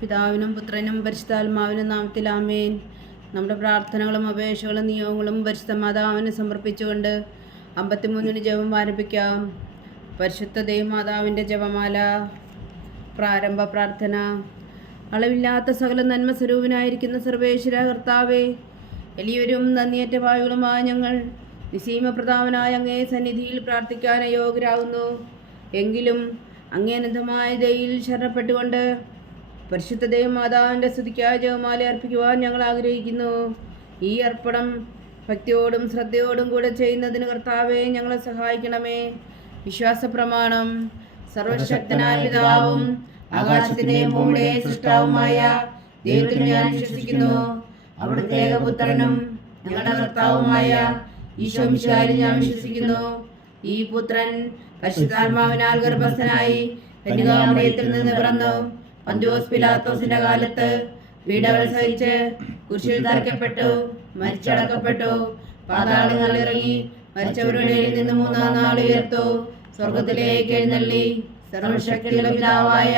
പിതാവിനും പുത്രനും പരിശുദ്ധാത്മാവിനും നാമത്തിൽ ആമേൻ. നമ്മുടെ പ്രാർത്ഥനകളും അപേക്ഷകളും നിയോഗങ്ങളും പരിശുദ്ധ മാതാവിന് സമർപ്പിച്ചുകൊണ്ട് 53 ജപം ആരംഭിക്കാം. പരിശുദ്ധ ദേവമാതാവിൻ്റെ ജപമാല. പ്രാരംഭ പ്രാർത്ഥന. അളവില്ലാത്ത സകല നന്മ സ്വരൂപനായിരിക്കുന്ന സർവേശ്വര കർത്താവേ, എളിയവരും നന്ദിയേറ്റ പാവികളുമായ ഞങ്ങൾ നിസീമപ്രതാപനായ അങ്ങേ സന്നിധിയിൽ പ്രാർത്ഥിക്കാൻ അയോഗ്യരാകുന്നു. എങ്കിലും അങ്ങേ അനന്തമായ ദയയിൽ ശരണപ്പെട്ടുകൊണ്ട് പരിശുദ്ധ ദേവമാതാവിൻ്റെ സ്തുതിക്കായ ജപമാല അർപ്പിക്കുവാൻ ഞങ്ങൾ ആഗ്രഹിക്കുന്നു. ഈ അർപ്പണം ഭക്തിയോടും ശ്രദ്ധയോടും കൂടെ ചെയ്യുന്നതിന് കർത്താവെ ഞങ്ങളെ സഹായിക്കണമേ. വിശ്വാസ പ്രമാണം. സർവശക്തനായ പിതാവും ആകാശത്തിന്റെയും ഭൂമിയുടെയും സൃഷ്ടാവുമായ ദൈവത്തിൽ ഞാൻ വിശ്വസിക്കുന്നു. അവിടുത്തെ ഏകപുത്രനും ഞങ്ങളുടെ കർത്താവുമായ ഈശോ മിശിഹായിൽ ഞാൻ വിശ്വസിക്കുന്നു. ഈ പുത്രൻ പരിശുദ്ധാത്മാവിനാൽ ഗർഭസ്ഥനായി കന്യകാമറിയത്തിൽ നിന്ന് പിറന്നു. പന്തിയോസ് പിലാത്തോസിന്റെ കാലത്ത് പീഡകൾ സഹിച്ച് കുരിശിൽ തറയ്ക്കപ്പെട്ടു, മരിച്ചടക്കപ്പെട്ടു, പാതാളങ്ങളിൽ ഇറങ്ങി മരിച്ചവരുടെ ഇടയിൽ നിന്ന് 3-ാം നാൾ ഉയർത്തു, സ്വർഗത്തിലേക്ക് എഴുന്നള്ളി സർവശക്തിയുള്ള പിതാവായ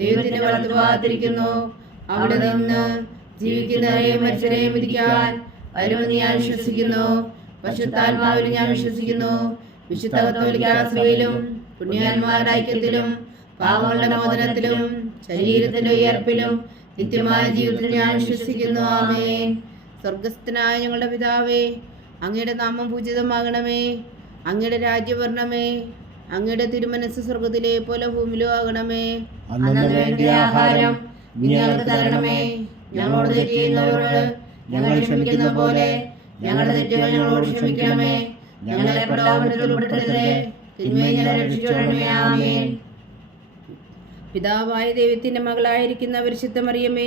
ദൈവത്തിന്റെ വലത്തുഭാഗത്തിരിക്കുന്നു. അവിടെ നിന്ന് ജീവിക്കുന്നവരെയും മരിച്ചവരെയും വിധിക്കാൻ വരുമെന്ന് ഞാൻ വിശ്വസിക്കുന്നു. പരിശുദ്ധാത്മാവിലും ഞാൻ വിശ്വസിക്കുന്നു. വിശുദ്ധ കത്തോലിക്കാ സഭയിലും പുണ്യാന്മാരുടെ ഐക്യത്തിലും പാപങ്ങളുടെ മോചനത്തിലും ശരീരത്തിന്റെ ഉയർപ്പിലും നിത്യമായ ജീവിതത്തിൽ ഞാൻ വിശ്വസിക്കുന്നു. ആമേൻ. സ്വർഗസ്ഥനായ ഞങ്ങളുടെ പിതാവേ, അങ്ങയുടെ നാമം പൂജിതമാകണമേ. അങ്ങയുടെ രാജ്യം വരണമേ. അങ്ങയുടെ തിരുമനസ് സ്വർഗത്തിലെ പോലെ ഭൂമിയിലും ആകണമേ. അന്നു വേണ്ടിയ ആഹാരം ഞങ്ങൾക്ക് തരണമേ. ഞങ്ങളോട് തെറ്റ് ചെയ്യുന്നവരോട് ഞങ്ങൾ ക്ഷമിക്കുന്ന പോലെ ഞങ്ങളുടെ തെറ്റുകൾ ഞങ്ങളോട് ക്ഷമിക്കണമേ. ഞങ്ങളെ പ്രലോഭനത്തിൽ ഉൾപ്പെടുത്തരുതേ, തിന്മയിൽ ഞങ്ങളെ രക്ഷിച്ചുകൊള്ളണമേ. ആമേൻ. പിതാവായ ദൈവത്തിൻ്റെ മകളായിരിക്കുന്ന പരിശുദ്ധ മറിയമേ,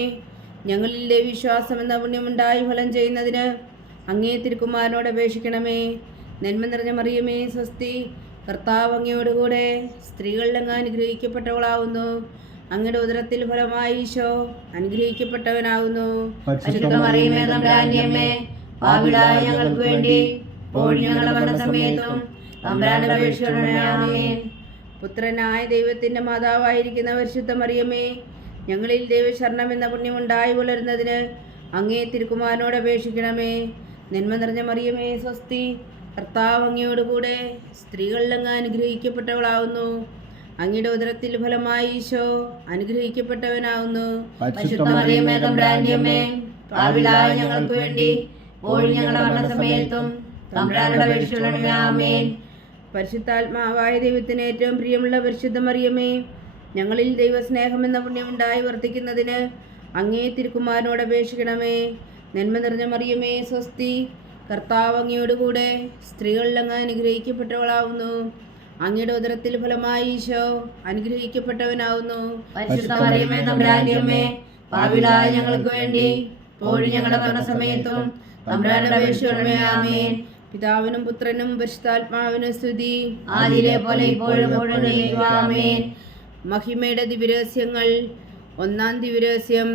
ഞങ്ങളിലെ വിശ്വാസം എന്ന പുണ്യമുണ്ടായി ഫലം ചെയ്യുന്നതിന് അങ്ങേ തിരുക്കുമാരനോട് അപേക്ഷിക്കണമേ. നന്മ നിറഞ്ഞ മറിയമേ, സ്വസ്തി. കർത്താവ് അങ്ങയോടുകൂടെ സ്ത്രീകളിൽ അങ്ങ് അനുഗ്രഹിക്കപ്പെട്ടവളാവുന്നു. അങ്ങയുടെ ഉദരത്തിൽ ഫലമായി ഈശോ അനുഗ്രഹിക്കപ്പെട്ടവനാകുന്നു. പരിശുദ്ധ മറിയമേ, തമ്പുരാന്റെ അമ്മേ, പാപികളായ ഞങ്ങൾക്ക് വേണ്ടി ഇപ്പോഴും ഞങ്ങളുടെ മരണസമയത്തും തമ്പുരാനോട് അപേക്ഷിക്കണമേ. ആമേൻ. പുത്രനായ ദൈവത്തിൻ്റെ മാതാവായിരിക്കുന്ന പരിശുദ്ധ മറിയമേ, ഞങ്ങളിൽ ദൈവശരണം എന്ന പുണ്യമുണ്ടായി വളരുന്നതിന് അങ്ങേ തിരുക്കുമാരനോട് അപേക്ഷിക്കണമേ. നന്മ നിറഞ്ഞ മറിയമേ, സ്വസ്തി. കർത്താവ് അങ്ങയോടുകൂടെ സ്ത്രീകളിൽ അങ്ങ് അനുഗ്രഹിക്കപ്പെട്ടവളാവുന്നു. അങ്ങയുടെ ഉദരത്തിൽ ഫലമായി ഈശോ അനുഗ്രഹിക്കപ്പെട്ടവനാവുന്നു. പരിശുദ്ധ മറിയമേ, തമ്പുരാന്റെ അമ്മേ, പാപികളായ ഞങ്ങൾക്ക് വേണ്ടി ഇപ്പോഴും ഞങ്ങളുടെ മരണസമയത്തും തമ്പുരാനോട് അപേക്ഷിക്കണമേ. ആമേൻ. പരിശുദ്ധാത്മാവായ ദൈവത്തിന് ഏറ്റവും പ്രിയമുള്ള പരിശുദ്ധ മറിയമേ, ഞങ്ങളിൽ ദൈവസ്നേഹം എന്ന പുണ്യമുണ്ടായി വർദ്ധിക്കുന്നതിന് അങ്ങേ തിരുക്കുമാരനോട് അപേക്ഷിക്കണമേ. നന്മ നിറഞ്ഞ മറിയമേ, സ്വസ്തി. കർത്താവ് അങ്ങയോടുകൂടെ സ്ത്രീകളിൽ അങ്ങ് അനുഗ്രഹിക്കപ്പെട്ടവളാവുന്നു. അങ്ങയുടെ ഉദരത്തിൽ ഫലമായി ഈശോ അനുഗ്രഹിക്കപ്പെട്ടവനാവുന്നു. പരിശുദ്ധ മറിയമേ, തമ്പുരാന്റെ അമ്മേ, പാപികളായ ഞങ്ങൾക്ക് വേണ്ടി ഇപ്പോഴും ഞങ്ങളുടെ മരണസമയത്തും തമ്പുരാനോട് അപേക്ഷിക്കണമേ. ആമേൻ. പിതാവിനും പുത്രനും പരിശുദ്ധാത്മാവിനും സ്തുതി, ആദിയിലെ പോലെ ഇപ്പോഴും എപ്പോഴും. ആമേൻ. മഹിമയുടെ ദിവ്യരഹസ്യങ്ങൾ. 1-ാം ദിവ്യരഹസ്യം.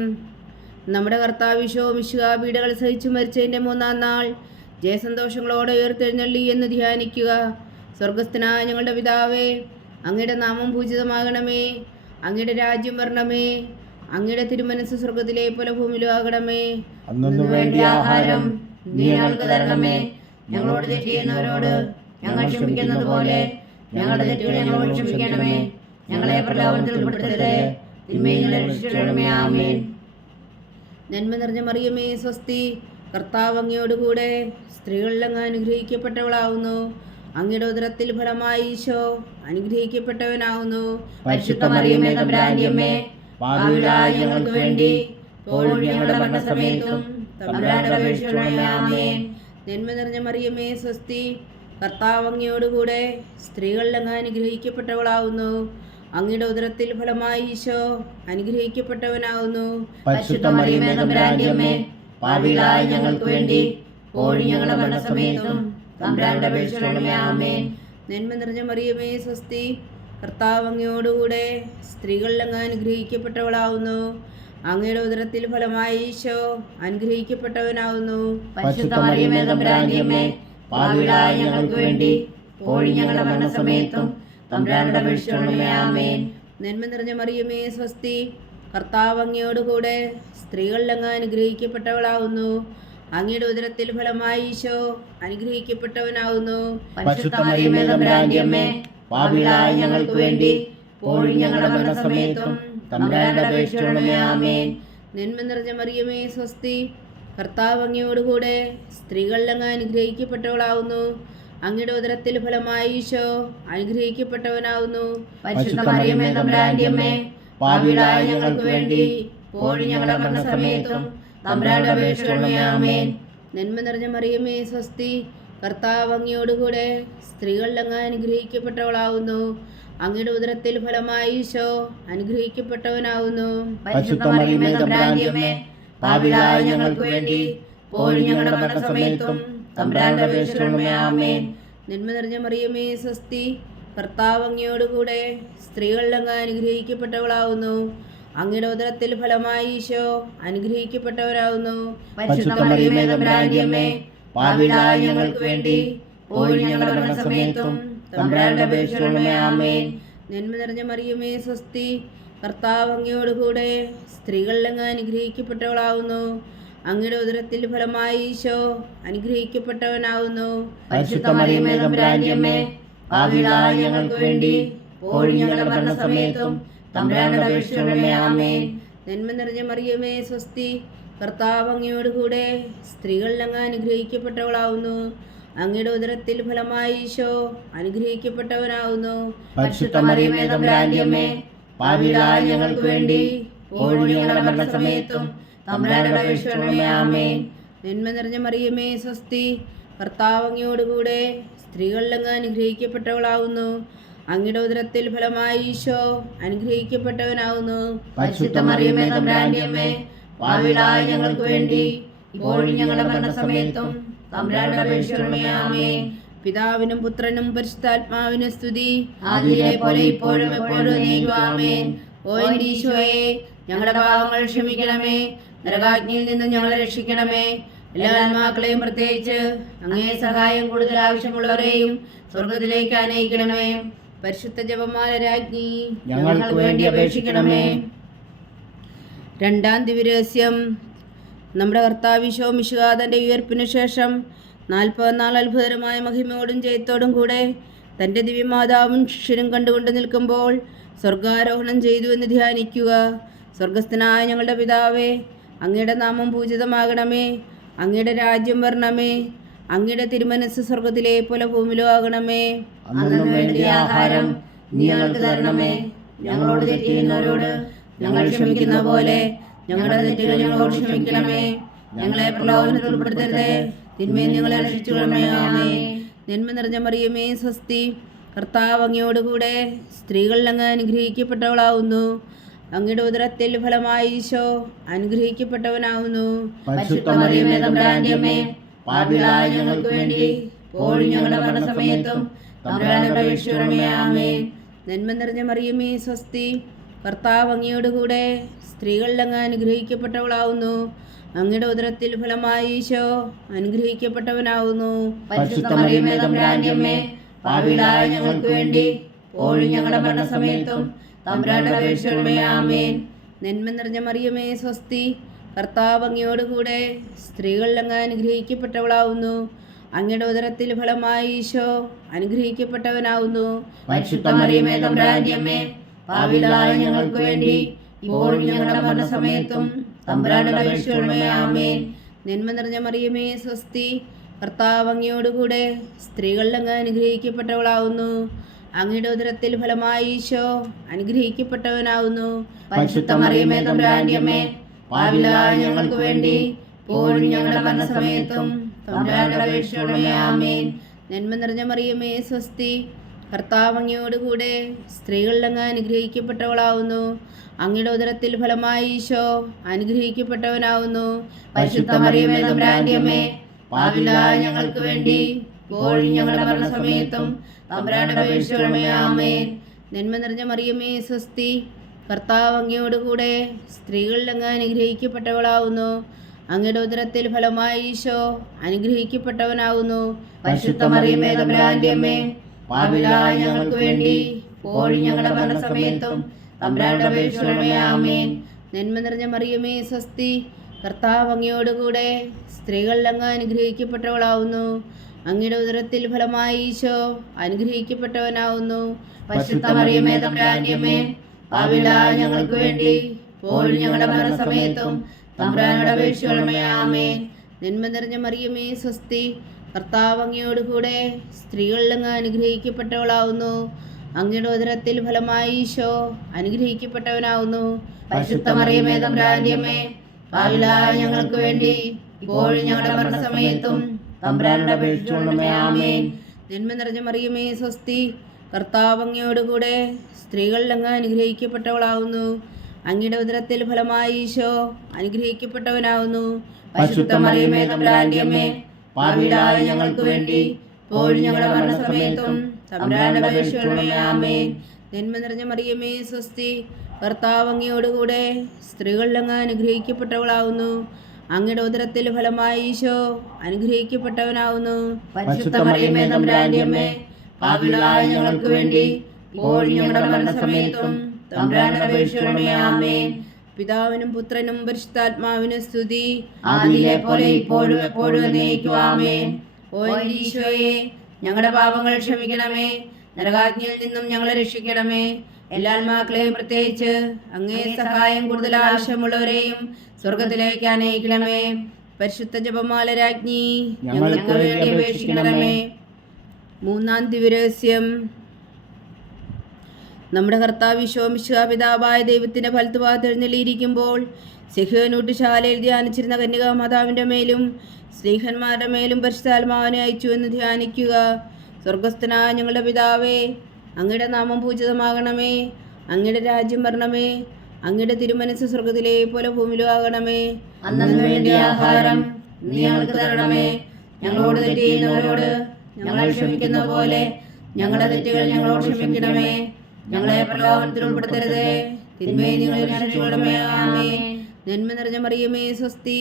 നമ്മുടെ കർത്താവ് ഈശോ മിശിഹാ പീഡകൾ സഹിച്ചു മരിച്ചതിൻ്റെ 3-ാം നാൾ ജയസന്തോഷങ്ങളോടെ ഉയർത്തെഴുന്നള്ളി എന്ന് ധ്യാനിക്കുക. സ്വർഗസ്ഥനായ ഞങ്ങളുടെ പിതാവേ, അങ്ങയുടെ നാമം പൂജിതമാകണമേ. അങ്ങയുടെ രാജ്യം വരണമേ. അങ്ങയുടെ തിരുമനസ് സ്വർഗത്തിലെ പോലെ ഭൂമിയിലും ആകണമേ. അന്നു വേണ്ടിയ ആഹാരം ഞങ്ങൾക്ക് തരണമേ. ഞങ്ങളോട് തെറ്റ് ചെയ്യുന്നവരോട് ഞങ്ങൾ ക്ഷമിക്കുന്നത് പോലെ ഞങ്ങളുടെ തെറ്റുകൾ ഞങ്ങളോട് ക്ഷമിക്കണമേ. ഞങ്ങളെ പ്രലോഭനത്തിൽ ഉൾപ്പെടുത്തരുതേ, തിന്മയിൽ ഞങ്ങളെ രക്ഷിക്കണമേ. ആമേൻ. നന്മ നിറഞ്ഞ മറിയമേ, സ്വസ്തി. കർത്താവ് അങ്ങയോടുകൂടെ സ്ത്രീകളിൽ അങ്ങ് അനുഗ്രഹിക്കപ്പെട്ടവളാവുന്നു. അങ്ങയുടെ ഉദരത്തിൽ ഫലമായി ഈശോ അനുഗ്രഹിക്കപ്പെട്ടവനാവുന്നു. പരിശുദ്ധ മറിയമേ, തമ്പുരാന്റെ അമ്മേ, പാപികളായ ഞങ്ങൾക്ക് വേണ്ടി ഇപ്പോഴും ഞങ്ങളുടെ മരണസമയത്തും തമ്പുരാനോട് അപേക്ഷിക്കണമേ. ആമേൻ. നന്മ നിറഞ്ഞ മറിയമേ, സ്വസ്തി. കർത്താവ് അങ്ങയോടുകൂടെ സ്ത്രീകളിൽ അങ്ങ് അനുഗ്രഹിക്കപ്പെട്ടവളാവുന്നു. അങ്ങയുടെ ഉദരത്തിൽ ഫലമായി ഈശോ അനുഗ്രഹിക്കപ്പെട്ടവനാവുന്നു. പരിശുദ്ധ മറിയമേ, തമ്പുരാന്റെ അമ്മേ, പാപികളായ ഞങ്ങൾക്ക് വേണ്ടി ഇപ്പോഴും ഞങ്ങളുടെ മരണസമയത്തും തമ്പുരാനോട് അപേക്ഷിക്കണമേ. ആമേൻ. നന്മ നിറഞ്ഞ മറിയമേ, സ്വസ്തി. കർത്താവ് അങ്ങയോടുകൂടെ സ്ത്രീകളിൽ അങ്ങ് അനുഗ്രഹിക്കപ്പെട്ടവളാവുന്നു. അങ്ങയുടെ ഉദരത്തിൽ ഫലമായി ഈശോ അനുഗ്രഹിക്കപ്പെട്ടവനാവുന്നു. പരിശുദ്ധ മറിയമേ, തമ്പുരാന്റെ അമ്മേ, പാപികളായ ഞങ്ങൾക്ക് വേണ്ടി ഇപ്പോഴും ഞങ്ങളുടെ മരണസമയത്തും തമ്പുരാനോട് അപേക്ഷിക്കണമേ. ആമേൻ. നന്മ നിറഞ്ഞ മറിയമേ, സ്വസ്തി. കർത്താവ് അങ്ങയോടുകൂടെ സ്ത്രീകളിൽ അങ്ങ് അനുഗ്രഹിക്കപ്പെട്ടവളാവുന്നു. അങ്ങയുടെ ഉദരത്തിൽ ഫലമായി ഈശോ അനുഗ്രഹിക്കപ്പെട്ടവനാവുന്നു. പരിശുദ്ധ മറിയമേ തമ്പുരാന്റെ അമ്മേ, പാപികളായ ഞങ്ങൾക്ക് വേണ്ടി ഇപ്പോഴും ഞങ്ങളുടെ മരണസമയത്തും തമ്പുരാനോട് അപേക്ഷിക്കണമേ. ആമേൻ. നന്മ നിറഞ്ഞ മറിയമേ സ്വസ്തി, കർത്താവ് അങ്ങയോടുകൂടെ സ്ത്രീകളിൽ അങ്ങ് അനുഗ്രഹിക്കപ്പെട്ടവളാവുന്നു. അങ്ങയുടെ ഉദരത്തിൽ ഫലമായി ഈശോ അനുഗ്രഹിക്കപ്പെട്ടവനാവുന്നു. പരിശുദ്ധ മറിയമേ തമ്പുരാന്റെ അമ്മേ, പാപികളായ ഞങ്ങൾക്ക് വേണ്ടി ഇപ്പോഴും ഞങ്ങളുടെ മരണസമയത്തും തമ്പുരാനോട് അപേക്ഷിക്കണമേ. ആമേൻ. നന്മ നിറഞ്ഞ മറിയമേ സ്വസ്തി, കർത്താവ് അങ്ങയോടുകൂടെ സ്ത്രീകളിൽ അങ്ങ് അനുഗ്രഹിക്കപ്പെട്ടവളാവുന്നു. അങ്ങയുടെ ഉദരത്തിൽ ഫലമായി ഈശോ അനുഗ്രഹിക്കപ്പെട്ടവനാവുന്നു. പരിശുദ്ധ മറിയമേ തമ്പുരാന്റെ അമ്മേ, പാപികളായ ഞങ്ങൾക്ക് വേണ്ടി ഇപ്പോഴും ഞങ്ങളുടെ മരണസമയത്തും തമ്പുരാനോട് അപേക്ഷിക്കണമേ. ആമേൻ. നന്മ നിറഞ്ഞ മറിയമേ സ്വസ്തി, കർത്താവ് അങ്ങയോടുകൂടെ സ്ത്രീകളിൽ അങ്ങ് അനുഗ്രഹിക്കപ്പെട്ടവളാവുന്നു. അങ്ങയുടെ ഉദരത്തിൽ ഫലമായി ഈശോ അനുഗ്രഹിക്കപ്പെട്ടവരാവുന്നു. പരിശുദ്ധ മറിയമേ തമ്പുരാന്റെ അമ്മേ, പാപികളായ ഞങ്ങൾക്ക് വേണ്ടി ഇപ്പോഴും ഞങ്ങളുടെ മരണസമയത്തും തമ്പുരാനോട് അപേക്ഷിക്കണമേ. ആമേൻ. നന്മ നിറഞ്ഞ മറിയമേ സ്വസ്തി, കർത്താവ് അങ്ങയോടുകൂടെ സ്ത്രീകളിൽ അങ്ങ് അനുഗ്രഹിക്കപ്പെട്ടവളാവുന്നു. അങ്ങയുടെ ഉദരത്തിൽ ഫലമായി ഈശോ അനുഗ്രഹിക്കപ്പെട്ടവനാവുന്നു. പരിശുദ്ധ മറിയമേ തമ്പുരാന്റെ അമ്മേ, പാപികളായ ഞങ്ങൾക്ക് വേണ്ടി ഇപ്പോഴും ഞങ്ങളുടെ മരണസമയത്തും തമ്പുരാനോട് അപേക്ഷിക്കണമേ. ആമേൻ. നന്മ നിറഞ്ഞ മറിയമേ സ്വസ്തി, കർത്താവ് അങ്ങയോടുകൂടെ സ്ത്രീകളിൽ അങ്ങ് അനുഗ്രഹിക്കപ്പെട്ടവളാവുന്നു. അങ്ങയുടെ ഉദരത്തിൽ ഫലമായി ഈശോ അനുഗ്രഹിക്കപ്പെട്ടവനാവുന്നു. പരിശുദ്ധ മറിയമേ തമ്പുരാന്റെ അമ്മേ, പാപികളായ ഞങ്ങൾക്ക് വേണ്ടി ഇപ്പോഴും ഞങ്ങളുടെ മരണസമയത്തും തമ്പുരാനോട് അപേക്ഷിക്കണമേ. ആമേൻ. നന്മ നിറഞ്ഞ മറിയമേ സ്വസ്തി, കർത്താവ് അങ്ങയോടുകൂടെ സ്ത്രീകളിൽ അങ്ങ് അനുഗ്രഹിക്കപ്പെട്ടവളാവുന്നു. അങ്ങയുടെ ഉദരത്തിൽ ഫലമായി ഈശോ അനുഗ്രഹിക്കപ്പെട്ടവനാവുന്നു. പരിശുദ്ധ മറിയമേ തമ്പുരാന്റെ അമ്മേ, പാപികളായ ഞങ്ങൾക്ക് വേണ്ടി ഇപ്പോഴും ഞങ്ങളുടെ മരണസമയത്തും തമ്പുരാനോട് അപേക്ഷിക്കണമേ. ആമേൻ. പിതാവിനും പുത്രനും പരിശുദ്ധാത്മാവിനും സ്തുതി, ആദിയിലെ പോലെ ഇപ്പോഴും എപ്പോഴും എന്നേക്കും. ആമേൻ. ഓ എൻ്റെ ഈശോയെ, ഞങ്ങളുടെ പാപങ്ങൾ ക്ഷമിക്കണമേ, നരകാഗ്നിയിൽ നിന്ന് ഞങ്ങളെ രക്ഷിക്കണമേ. എല്ലാ ആത്മാക്കളെയും പ്രത്യേകിച്ച് അങ്ങേ സഹായം കൂടുതൽ ആവശ്യമുള്ളവരെയും സ്വർഗത്തിലേക്ക് ആനയിക്കണമേ. പരിശുദ്ധ ജപമാല രാജ്ഞി, ഞങ്ങൾക്ക് വേണ്ടി അപേക്ഷിക്കണമേ. രണ്ടാം ദിവ്യരഹസ്യം. നമ്മുടെ കർത്താവ് ഈശോ മിശിഹാ തൻ്റെ ഉയർപ്പിനു ശേഷം 40 നാൾ അത്ഭുതകരമായ മഹിമയോടും ജയത്തോടും കൂടെ തൻ്റെ ദിവ്യമാതാവും ശിഷ്യനും കണ്ടുകൊണ്ട് നിൽക്കുമ്പോൾ സ്വർഗാരോഹണം ചെയ്തു എന്ന് ധ്യാനിക്കുക. സ്വർഗസ്ഥനായ ഞങ്ങളുടെ പിതാവേ, അങ്ങയുടെ നാമം പൂജിതമാകണമേ. അങ്ങയുടെ രാജ്യം വരണമേ. അങ്ങയുടെ തിരുമനസ് സ്വർഗത്തിലെ പോലെ ഭൂമിയിലോ ആകണമേ. അന്നു വേണ്ടിയ ആഹാരം നീ ഞങ്ങൾക്ക് തരണമേ. ഞങ്ങളോട് തെറ്റ് ചെയ്യുന്നവരോട് ഞങ്ങൾ ക്ഷമിക്കുന്ന പോലെ ഞങ്ങളുടെ തെറ്റുകൾ ഞങ്ങളോട് ക്ഷമിക്കണമേ. ഞങ്ങളെ പ്രലോഭനത്തിൽ ഉൾപ്പെടുത്തരുതേ, തിന്മയിൽ ഞങ്ങളെ രക്ഷിച്ചുകൊള്ളണമേ. ആമേൻ. നന്മ നിറഞ്ഞ മറിയമേ സ്വസ്തി, കർത്താവ് അങ്ങയോടുകൂടെ സ്ത്രീകളിൽ അങ്ങ് അനുഗ്രഹിക്കപ്പെട്ടവളാവുന്നു. അങ്ങയുടെ ഉദരത്തിൽ ഫലമായി ഈശോ അനുഗ്രഹിക്കപ്പെട്ടവനാവുന്നു. പരിശുദ്ധ മറിയമേ തമ്പുരാന്റെ അമ്മേ, പാപികളായ ഞങ്ങൾക്ക് വേണ്ടി ഇപ്പോഴും ഞങ്ങളുടെ മരണസമയത്തും തമ്പുരാനോട് അപേക്ഷിക്കണമേ. ആമേൻ. നന്മ നിറഞ്ഞ മറിയമേ സ്വസ്തി, കർത്താവ് അങ്ങയോടുകൂടെ സ്ത്രീകളിൽ അങ്ങ് അനുഗ്രഹിക്കപ്പെട്ടവളാവുന്നു. അങ്ങയുടെ ഉദരത്തിൽ ഫലമായി ഈശോ അനുഗ്രഹിക്കപ്പെട്ടവനാവുന്നു. പരിശുദ്ധ മറിയമേ തമ്പുരാന്റെ അമ്മേ, പാപികളായ ഞങ്ങൾക്ക് വേണ്ടി ഇപ്പോഴും ഞങ്ങളുടെ മരണസമയത്തും തമ്പുരാനോട് അപേക്ഷിക്കണമേ. ആമേൻ. നന്മ നിറഞ്ഞ മറിയമേ സ്വസ്തി, കർത്താവ് അങ്ങയോടുകൂടെ സ്ത്രീകളിൽ അങ്ങ് അനുഗ്രഹിക്കപ്പെട്ടവളാവുന്നു. അങ്ങയുടെ ഉദരത്തിൽ ഫലമായി ഈശോ അനുഗ്രഹിക്കപ്പെട്ടവനാവുന്നു. പരിശുദ്ധ മറിയമേ തമ്പുരാന്റെ അമ്മേ, പാപികളായ ഞങ്ങൾക്ക് വേണ്ടി ഇപ്പോഴും ഞങ്ങളുടെ മരണസമയത്തും തമ്പുരാനോട് അപേക്ഷിക്കണമേ. ആമേൻ. നന്മ നിറഞ്ഞ മറിയമേ സ്വസ്തി, കർത്താവ് അങ്ങയോടുകൂടെ സ്ത്രീകളിൽ അങ്ങ് അനുഗ്രഹിക്കപ്പെട്ടവളാവുന്നു. അങ്ങയുടെ ഉദരത്തിൽ ഫലമായി ഈശോ അനുഗ്രഹിക്കപ്പെട്ടവനാവുന്നു. പരിശുദ്ധ മറിയമേ തമ്പുരാന്റെ അമ്മേ, പാപികളായ ഞങ്ങൾക്ക് വേണ്ടി ഇപ്പോഴും ഞങ്ങളുടെ മരണസമയത്തും തമ്പുരാനോട് അപേക്ഷിക്കണമേ. ആമേൻ. നന്മ നിറഞ്ഞ മറിയമേ സ്വസ്തി, കർത്താവ് അങ്ങയോടുകൂടെ സ്ത്രീകളിൽ അങ്ങ് അനുഗ്രഹിക്കപ്പെട്ടവളാവുന്നു. അങ്ങയുടെ ഉദരത്തിൽ ഫലമായി ഈശോ അനുഗ്രഹിക്കപ്പെട്ടവനാവുന്നു. പരിശുദ്ധ മറിയമേ തമ്പുരാന്റെ അമ്മേ, പാപികളായ ഞങ്ങൾക്ക് വേണ്ടി ഇപ്പോഴും ഞങ്ങളുടെ മരണസമയത്തും തമ്പുരാനോട് അപേക്ഷിക്കണമേ. ആമേൻ. നന്മ നിറഞ്ഞ മറിയമേ സ്വസ്തി, കർത്താവ് അങ്ങയോടുകൂടെ സ്ത്രീകളിൽ അങ്ങ് അനുഗ്രഹിക്കപ്പെട്ടവളാവുന്നു. അങ്ങയുടെ ഉദരത്തിൽ ഫലമായി ഈശോ അനുഗ്രഹിക്കപ്പെട്ടവനാവുന്നു. പരിശുദ്ധ മറിയമേ തമ്പുരാന്റെ അമ്മേ, പാപികളായ ഞങ്ങൾക്ക് വേണ്ടി ഇപ്പോഴും ഞങ്ങളുടെ മരണസമയത്തും തമ്പുരാനോട് അപേക്ഷിക്കണമേ. ആമേൻ. നന്മ നിറഞ്ഞ മറിയമേ സ്വസ്തി, കർത്താവ് അങ്ങയോടുകൂടെ സ്ത്രീകളിൽ അങ്ങ് അനുഗ്രഹിക്കപ്പെട്ടവളാവുന്നു. അങ്ങയുടെ ഉദരത്തിൽ ഫലമായി ഈശോ അനുഗ്രഹിക്കപ്പെട്ടവനാവുന്നു. പരിശുദ്ധ മറിയമേ തമ്പുരാന്റെ അമ്മേ, പാപികളായ ഞങ്ങൾക്ക് വേണ്ടി ഇപ്പോഴും ഞങ്ങളുടെ മരണസമയത്തും തമ്പുരാനോട് അപേക്ഷിക്കണമേ. ആമേൻ. നന്മ നിറഞ്ഞ മറിയമേ സ്വസ്തി, കർത്താവ് അങ്ങയോടുകൂടെ സ്ത്രീകളിൽ അങ്ങ് അനുഗ്രഹിക്കപ്പെട്ടവളാവുന്നു. അങ്ങയുടെ ഉദരത്തിൽ ഫലമായി ഈശോ അനുഗ്രഹിക്കപ്പെട്ടവനാവുന്നു. പരിശുദ്ധ മറിയമേ തമ്പുരാന്റെ അമ്മേ, പാപികളായ ഞങ്ങൾക്ക് വേണ്ടി ഇപ്പോഴും ഞങ്ങളുടെ മരണസമയത്തും തമ്പുരാനോട് അപേക്ഷിക്കണമേ. ആമേൻ. നന്മ നിറഞ്ഞ മറിയമേ സ്വസ്തി, കർത്താവ് അങ്ങയോടുകൂടെ സ്ത്രീകളിൽ അങ്ങ് അനുഗ്രഹിക്കപ്പെട്ടവളാവുന്നു. അങ്ങയുടെ ഉദരത്തിൽ ഫലമായി ഈശോ അനുഗ്രഹിക്കപ്പെട്ടവനാവുന്നു. പരിശുദ്ധ മറിയമേ തമ്പുരാന്റെ അമ്മേ, പാപികളായ ഞങ്ങൾക്ക് വേണ്ടി ഇപ്പോഴും ഞങ്ങളുടെ മരണസമയത്തും തമ്പുരാനോട് അപേക്ഷിക്കണമേ. ആമേൻ. നന്മ നിറഞ്ഞ മറിയമേ സ്വസ്തി, കർത്താവ് അങ്ങയോടുകൂടെ സ്ത്രീകളിൽ അങ്ങ് അനുഗ്രഹിക്കപ്പെട്ടവളാവുന്നു. അങ്ങയുടെ ഉദരത്തിൽ ഫലമായി ഈശോ അനുഗ്രഹിക്കപ്പെട്ടവനാവുന്നു. പരിശുദ്ധ മറിയമേ തമ്പുരാന്റെ അമ്മേ, പാപികളായ ഞങ്ങൾക്ക് വേണ്ടി ഇപ്പോഴും ഞങ്ങളുടെ മരണസമയത്തും തമ്പുരാനോട് അപേക്ഷിക്കണമേ. ആമേൻ. പിതാവിനും പുത്രനും പരിശുദ്ധാത്മാവിനും സ്തുതി, ആദിയിലെ പോലെ ഇപ്പോഴും എപ്പോഴും എന്നേക്കും. ആമേൻ. ഓ എൻ്റെ ഈശോയെ, ഞങ്ങളുടെ പാപങ്ങൾ ക്ഷമിക്കണമേ, നരകാജ്ഞയിൽ നിന്നും ഞങ്ങളെ രക്ഷിക്കണമേ. എല്ലാ ആത്മാക്കളെയും പ്രത്യേകിച്ച് അങ്ങേ സഹായം കൂടുതൽ ആവശ്യമുള്ളവരെയും സ്വർഗത്തിലേക്ക് അനയിക്കണമേ. പരിശുദ്ധ ജപമാല രാജ്ഞി, ഞങ്ങൾക്ക് വേണ്ടി അപേക്ഷിക്കണമേ. മൂന്നാം ദിവ്യരഹസ്യം. നമ്മുടെ കർത്താവ് ഈശോ മിശിഹാ പിതാവായ ദൈവത്തിൻ്റെ വലത്തുഭാഗത്ത് എഴുന്നള്ളിയിരിക്കുമ്പോൾ സിഹ്യോനൂട്ടുശാലയിൽ ധ്യാനിച്ചിരുന്ന കന്യകാമാതാവിൻ്റെ മേലും സ്ലീഹന്മാരുടെ മേലും പരിശുദ്ധാത്മാവിനെ അയച്ചു എന്ന് ധ്യാനിക്കുക. സ്വർഗസ്ഥനായ ഞങ്ങളുടെ പിതാവേ, അങ്ങയുടെ നാമം പൂജിതമാകണമേ. അങ്ങയുടെ രാജ്യം വരണമേ. അങ്ങയുടെ തിരുമനസ്സ് സ്വർഗത്തിലെ പോലെ ഭൂമിയിലും ആകണമേ. അന്നന്ന് വേണ്ടിയ ആഹാരം നീ ഞങ്ങൾക്ക് തരണമേ. ഞങ്ങളോട് തെറ്റ് ചെയ്യുന്നവരോട് ഞങ്ങൾ ക്ഷമിക്കുന്ന പോലെ ഞങ്ങളുടെ തെറ്റുകൾ ഞങ്ങളോട് ക്ഷമിക്കണമേ. ഞങ്ങളെ പ്രലോഭനത്തിൽ ഉൾപ്പെടുത്തരുതേ, തിന്മയെ ഞങ്ങളെ രക്ഷിക്കണമേ. ആമേൻ. നന്മ നിറഞ്ഞ മറിയമേ സ്വസ്തി,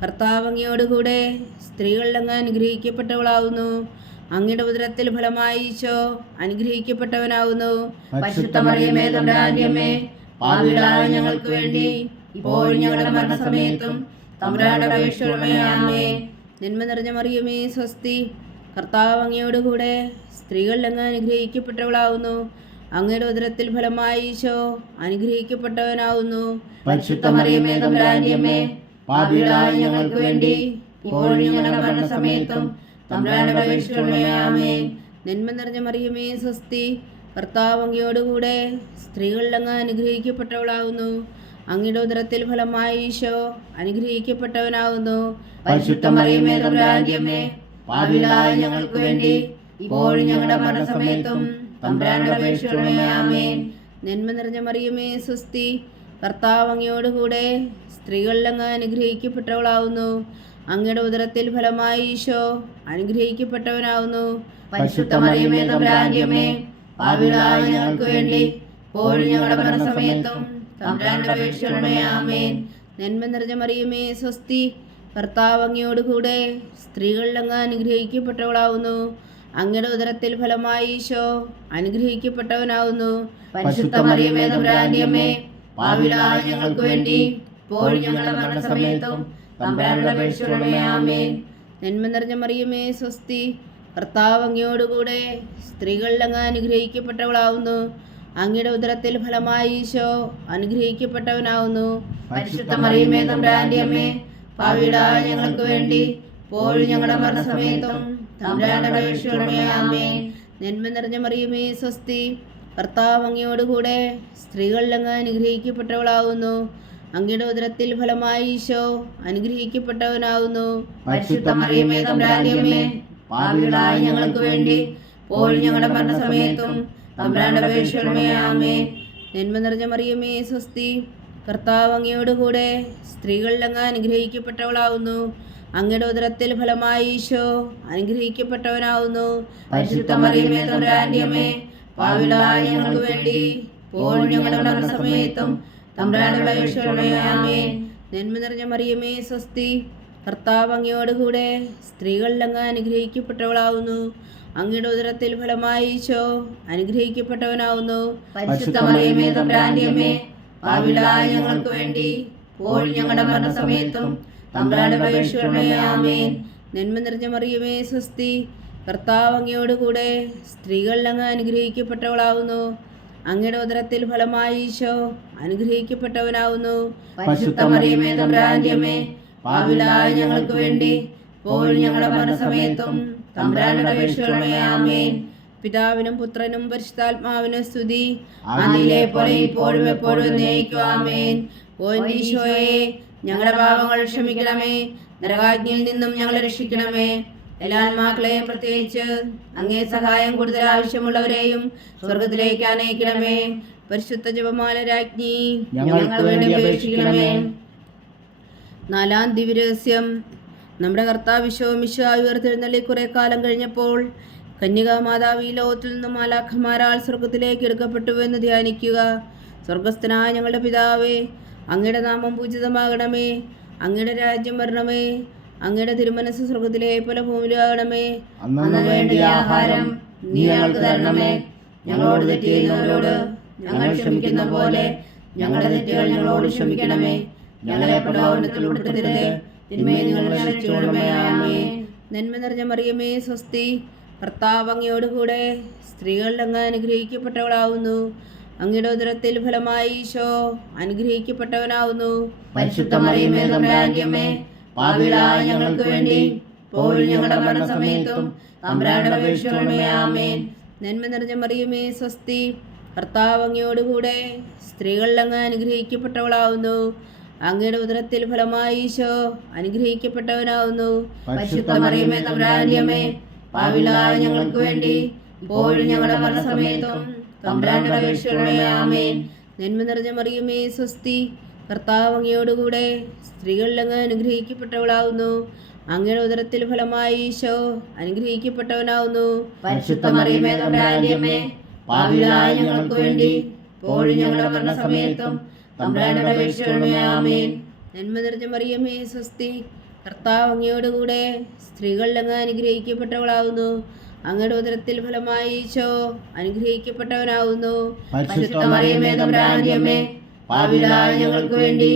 കർത്താവ് അങ്ങയോടുകൂടെ സ്ത്രീകളിൽ അങ്ങ് അനുഗ്രഹിക്കപ്പെട്ടവളാവുന്നു. അങ്ങയുടെ ഉദരത്തിൽ ഫലമായി ഈശോ അനുഗ്രഹിക്കപ്പെട്ടവനാവുന്നു. പരിശുദ്ധ മറിയമേ തമ്പുരാന്റെ അമ്മേ, പാപികളായ ഞങ്ങൾക്ക് വേണ്ടി ഇപ്പോഴും ഞങ്ങളുടെ മരണസമയത്തും തമ്പുരാനോട് അപേക്ഷിക്കണമേ. ആമേൻ. നന്മ നിറഞ്ഞ മറിയമേ സ്വസ്തി, കർത്താവ് അങ്ങയോടുകൂടെ സ്ത്രീകളിൽ അങ്ങ് അനുഗ്രഹിക്കപ്പെട്ടവളാവുന്നു. അങ്ങയുടെ ഉദരത്തിൽ ഫലമായി ഈശോ അനുഗ്രഹിക്കപ്പെട്ടവനാവുന്നു. പരിശുദ്ധ മറിയമേ തമ്പുരാന്റെ അമ്മേ, പാപികളായ ഞങ്ങൾക്ക് വേണ്ടി ഇപ്പോഴും ഞങ്ങളുടെ മരണസമയത്തും തമ്പുരാനോട് അപേക്ഷിക്കണമേ. ആമേൻ. നന്മ നിറഞ്ഞ മറിയമേ സ്വസ്തി, കർത്താവ് അങ്ങയോടുകൂടെ സ്ത്രീകളിൽ അങ്ങ് അനുഗ്രഹിക്കപ്പെട്ടവളാവുന്നു. അങ്ങയുടെ ഉദരത്തിൽ ഫലമായി ഈശോ അനുഗ്രഹിക്കപ്പെട്ടവനാവുന്നു. പരിശുദ്ധ മറിയമേ തമ്പുരാന്റെ അമ്മേ, പാപികളായ ഞങ്ങൾക്ക് വേണ്ടി ഇപ്പോഴും ഞങ്ങളുടെ മരണസമയത്തും തമ്പുരാനോട് അപേക്ഷിക്കണമേ. ആമേൻ. നന്മ നിറഞ്ഞ മറിയമേ സ്വസ്തി, കർത്താവ് അങ്ങയോടുകൂടെ സ്ത്രീകളിൽ അങ്ങ് അനുഗ്രഹിക്കപ്പെട്ടവളാവുന്നു. അങ്ങയുടെ ഉദരത്തിൽ ഫലമായി ഈശോ അനുഗ്രഹിക്കപ്പെട്ടവനാവുന്നു. പരിശുദ്ധ മറിയമേ തമ്പുരാന്റെ അമ്മേ, പാപികളായ ഞങ്ങൾക്ക് വേണ്ടി ഇപ്പോഴും ഞങ്ങളുടെ മരണസമയത്തും തമ്പുരാനോട് അപേക്ഷിക്കണമേ. ആമേൻ. നന്മ നിറഞ്ഞ മറിയമേ സ്വസ്തി, കർത്താവ് അങ്ങയോടുകൂടെ സ്ത്രീകളിൽ അങ്ങ് അനുഗ്രഹിക്കപ്പെട്ടവളാവുന്നു. അങ്ങയുടെ ഉദരത്തിൽ ഫലമായി ഈശോ അനുഗ്രഹിക്കപ്പെട്ടവനാവുന്നു. പരിശുദ്ധ മറിയമേ തമ്പുരാന്റെ അമ്മേ, പാപികളായ ഞങ്ങൾക്ക് വേണ്ടി ഇപ്പോഴും ഞങ്ങളുടെ മരണസമയത്തും തമ്പുരാനോട് അപേക്ഷിക്കണമേ. ആമേൻ. നന്മ നിറഞ്ഞ മറിയമേ സ്വസ്തി, കർത്താവ് അങ്ങയോടുകൂടെ സ്ത്രീകളിൽ അങ്ങ് അനുഗ്രഹിക്കപ്പെട്ടവളാവുന്നു. അങ്ങയുടെ ഉദരത്തിൽ ഫലമായി ഈശോ അനുഗ്രഹിക്കപ്പെട്ടവനാവുന്നു. പരിശുദ്ധ മറിയമേ തമ്പുരാന്റെ അമ്മേ, പാപികളായ ഞങ്ങൾക്ക് വേണ്ടി ഇപ്പോഴും ഞങ്ങളുടെ മരണസമയത്തും തമ്പുരാനോട് അപേക്ഷിക്കണമേ. ആമേൻ. നന്മ നിറഞ്ഞ മറിയമേ സ്വസ്തി, കർത്താവ് അങ്ങയോടുകൂടെ സ്ത്രീകളിൽ അങ്ങ് അനുഗ്രഹിക്കപ്പെട്ടവളാവുന്നു. അങ്ങയുടെ ഉദരത്തിൽ ഫലമായി ഈശോ അനുഗ്രഹിക്കപ്പെട്ടവനാവുന്നു. പരിശുദ്ധ മറിയമേ തമ്പുരാന്റെ അമ്മേ, പാപികളായ ഞങ്ങൾക്ക് വേണ്ടി ഇപ്പോഴും ഞങ്ങളുടെ മരണസമയത്തും തമ്പുരാനോട് അപേക്ഷിക്കണമേ. ആമേൻ. നന്മ നിറഞ്ഞ മറിയമേ സ്വസ്തി, കർത്താവ് അങ്ങയോടുകൂടെ സ്ത്രീകളിൽ അങ്ങ് അനുഗ്രഹിക്കപ്പെട്ടവളാവുന്നു. അങ്ങയുടെ ഉദരത്തിൽ ഫലമായി ഈശോ അനുഗ്രഹിക്കപ്പെട്ടവനാവുന്നു. പരിശുദ്ധ മറിയമേ തമ്പുരാന്റെ അമ്മേ, പാപികളായ ഞങ്ങൾക്ക് വേണ്ടി ഇപ്പോഴും ഞങ്ങളുടെ മരണസമയത്തും തമ്പുരാനോട് അപേക്ഷിക്കണമേ. ആമേൻ. നന്മ നിറഞ്ഞ മറിയമേ സ്വസ്തി, കർത്താവ് അങ്ങയോടുകൂടെ സ്ത്രീകളിൽ അങ്ങ് അനുഗ്രഹിക്കപ്പെട്ടവളാവുന്നു. അങ്ങയുടെ ഉദരത്തിൽ ഫലമായി ഈശോ അനുഗ്രഹിക്കപ്പെട്ടവനാവുന്നു. പരിശുദ്ധ മറിയമേ തമ്പുരാന്റെ അമ്മേ, പാപികളായ ഞങ്ങൾക്ക് വേണ്ടി ഇപ്പോഴും ഞങ്ങളുടെ മരണസമയത്തും തമ്പുരാന്റെ അപേക്ഷിക്കണമേ. ആമേൻ. നന്മ നിറഞ്ഞ മറിയമേ സ്വസ്തി, കർത്താവ് അങ്ങയോടുകൂടെ സ്ത്രീകളിൽ അങ്ങ് അനുഗ്രഹിക്കപ്പെട്ടവളാവുന്നു. അങ്ങയുടെ ഉദരത്തിൽ ഫലമായി ഈശോ അനുഗ്രഹിക്കപ്പെട്ടവനാവുന്നു. പരിശുദ്ധ മറിയമേ തമ്പുരാന്റെ അമ്മേ, പാപികളായ ഞങ്ങൾക്ക് വേണ്ടി ഇപ്പോഴും ഞങ്ങളുടെ മരണസമയത്തും തമ്പുരാന്റെ അപേക്ഷിക്കണമേ. ആമേൻ. പിതാവിനും പുത്രനും പരിശുദ്ധാത്മാവിനും സ്തുതി, അതിലെ പോലെ ഇപ്പോഴും എപ്പോഴും എന്നേക്കും. ആമേൻ. ഓ എൻ്റെ ഈശോയെ, ഞങ്ങളുടെ പാപങ്ങൾ ക്ഷമിക്കണമേ, നരകാജ്ഞയിൽ നിന്നും ഞങ്ങളെ രക്ഷിക്കണമേ. എല്ലാ ആത്മാക്കളെയും പ്രത്യേകിച്ച് അങ്ങേ സഹായം കൂടുതൽ ആവശ്യമുള്ളവരെയും സ്വർഗത്തിലേക്ക് അനയിക്കണമേ. പരിശുദ്ധ ജപമാല രാജ്ഞി, ഞങ്ങൾക്ക് വേണ്ടി അപേക്ഷിക്കണമേ. 4-ാം ദിവ്യരഹസ്യം. നമ്മുടെ കർത്താവ് ഈശോ മിശിഹായി ഉയർത്തെഴുന്നള്ളി കുറെ കാലം കഴിഞ്ഞപ്പോൾ കന്യകാമാതാവ് ഈ ലോകത്തിൽ നിന്നും മാലാഖമാരാൽ സ്വർഗത്തിലേക്ക് എടുക്കപ്പെട്ടുവെന്ന് ധ്യാനിക്കുക. സ്വർഗസ്ഥനായ ഞങ്ങളുടെ പിതാവേ, അങ്ങയുടെ നാമം പൂജിതമാകണമേ. അങ്ങയുടെ രാജ്യം വരണമേ. അങ്ങയുടെ തിരുമനസ് സ്വർഗത്തിലെ പോലെ ഭൂമിയിലാകണമേ. അന്നു വേണ്ടിയ ആഹാരം നീ ഞങ്ങൾക്ക് തരണമേ. ഞങ്ങളോട് തെറ്റ് ചെയ്യുന്നവരോട് ഞങ്ങൾ ക്ഷമിക്കുന്ന പോലെ ഞങ്ങളുടെ തെറ്റുകൾ ഞങ്ങളോട് ക്ഷമിക്കണമേ. ഞങ്ങളെ പ്രലോഭനത്തിൽ ഉൾപ്പെടുത്തരുതേ, തിന്മയെ ഞങ്ങൾ രക്ഷിച്ചുകൊള്ളണമേ. ആമേൻ. നന്മ നിറഞ്ഞ മറിയമേ സ്വസ്തി, കർത്താവ് അങ്ങയോടുകൂടെ സ്ത്രീകളിൽ അങ്ങ് അനുഗ്രഹിക്കപ്പെട്ടവളാവുന്നു. അങ്ങയുടെ ഉദരത്തിൽ ഫലമായി ഈശോ അനുഗ്രഹിക്കപ്പെട്ടവനാവുന്നു. പരിശുദ്ധ മറിയമേ തമ്പുരാന്റെ അമ്മേ, പാപികളായ ഞങ്ങൾക്ക് വേണ്ടി ഇപ്പോഴും ഞങ്ങളുടെ മരണസമയത്തും തമ്പുരാന്റെ അപേക്ഷിക്കണമേ. ആമേൻ. നന്മ നിറഞ്ഞ മറിയമേ സ്വസ്തി, കർത്താവ് അങ്ങയോടുകൂടെ സ്ത്രീകളിൽ അങ്ങ് അനുഗ്രഹിക്കപ്പെട്ടവളാവുന്നു. അങ്ങയുടെ ഉദരത്തിൽ ഫലമായി ഈശോ അനുഗ്രഹിക്കപ്പെട്ടവനാവുന്നു. പരിശുദ്ധ മറിയമേ തമ്പുരാന്റെ അമ്മേ, പാപികളായ ഞങ്ങൾക്ക് വേണ്ടി ഇപ്പോഴും ഞങ്ങളുടെ മരണസമയത്തും തമ്പുരാന്റെ അപേക്ഷിക്കണമേ. ആമേൻ. നന്മ നിറഞ്ഞ മറിയമേ സ്വസ്തി, കർത്താവ് അങ്ങയോടുകൂടെ സ്ത്രീകളിൽ അങ്ങ് അനുഗ്രഹിക്കപ്പെട്ടവളാവുന്നു. അങ്ങയുടെ ഉദരത്തിൽ ഫലമായി ഈശോ അനുഗ്രഹിക്കപ്പെട്ടവനാവുന്നു. പരിശുദ്ധ മറിയമേ തമ്പുരാന്റെ അമ്മേ, പാപികളായ ഞങ്ങൾക്ക് വേണ്ടി ഇപ്പോഴും ഞങ്ങളുടെ മരണസമയത്തും തമ്പുരാന്റെ അപേക്ഷിക്കണമേ. ആമേൻ. നന്മ നിറഞ്ഞ മറിയമേ സ്വസ്തി, കർത്താവ് അങ്ങയോടുകൂടെ സ്ത്രീകളിൽ അങ്ങ് അനുഗ്രഹിക്കപ്പെട്ടവളാവുന്നു. അങ്ങയുടെ ഉദരത്തിൽ ഫലമായി ഈശോ അനുഗ്രഹിക്കപ്പെട്ടവനാവുന്നു. പരിശുദ്ധ മറിയമേ തമ്പുരാന്റെ അമ്മേ, പാപികളായ ഞങ്ങൾക്ക് വേണ്ടി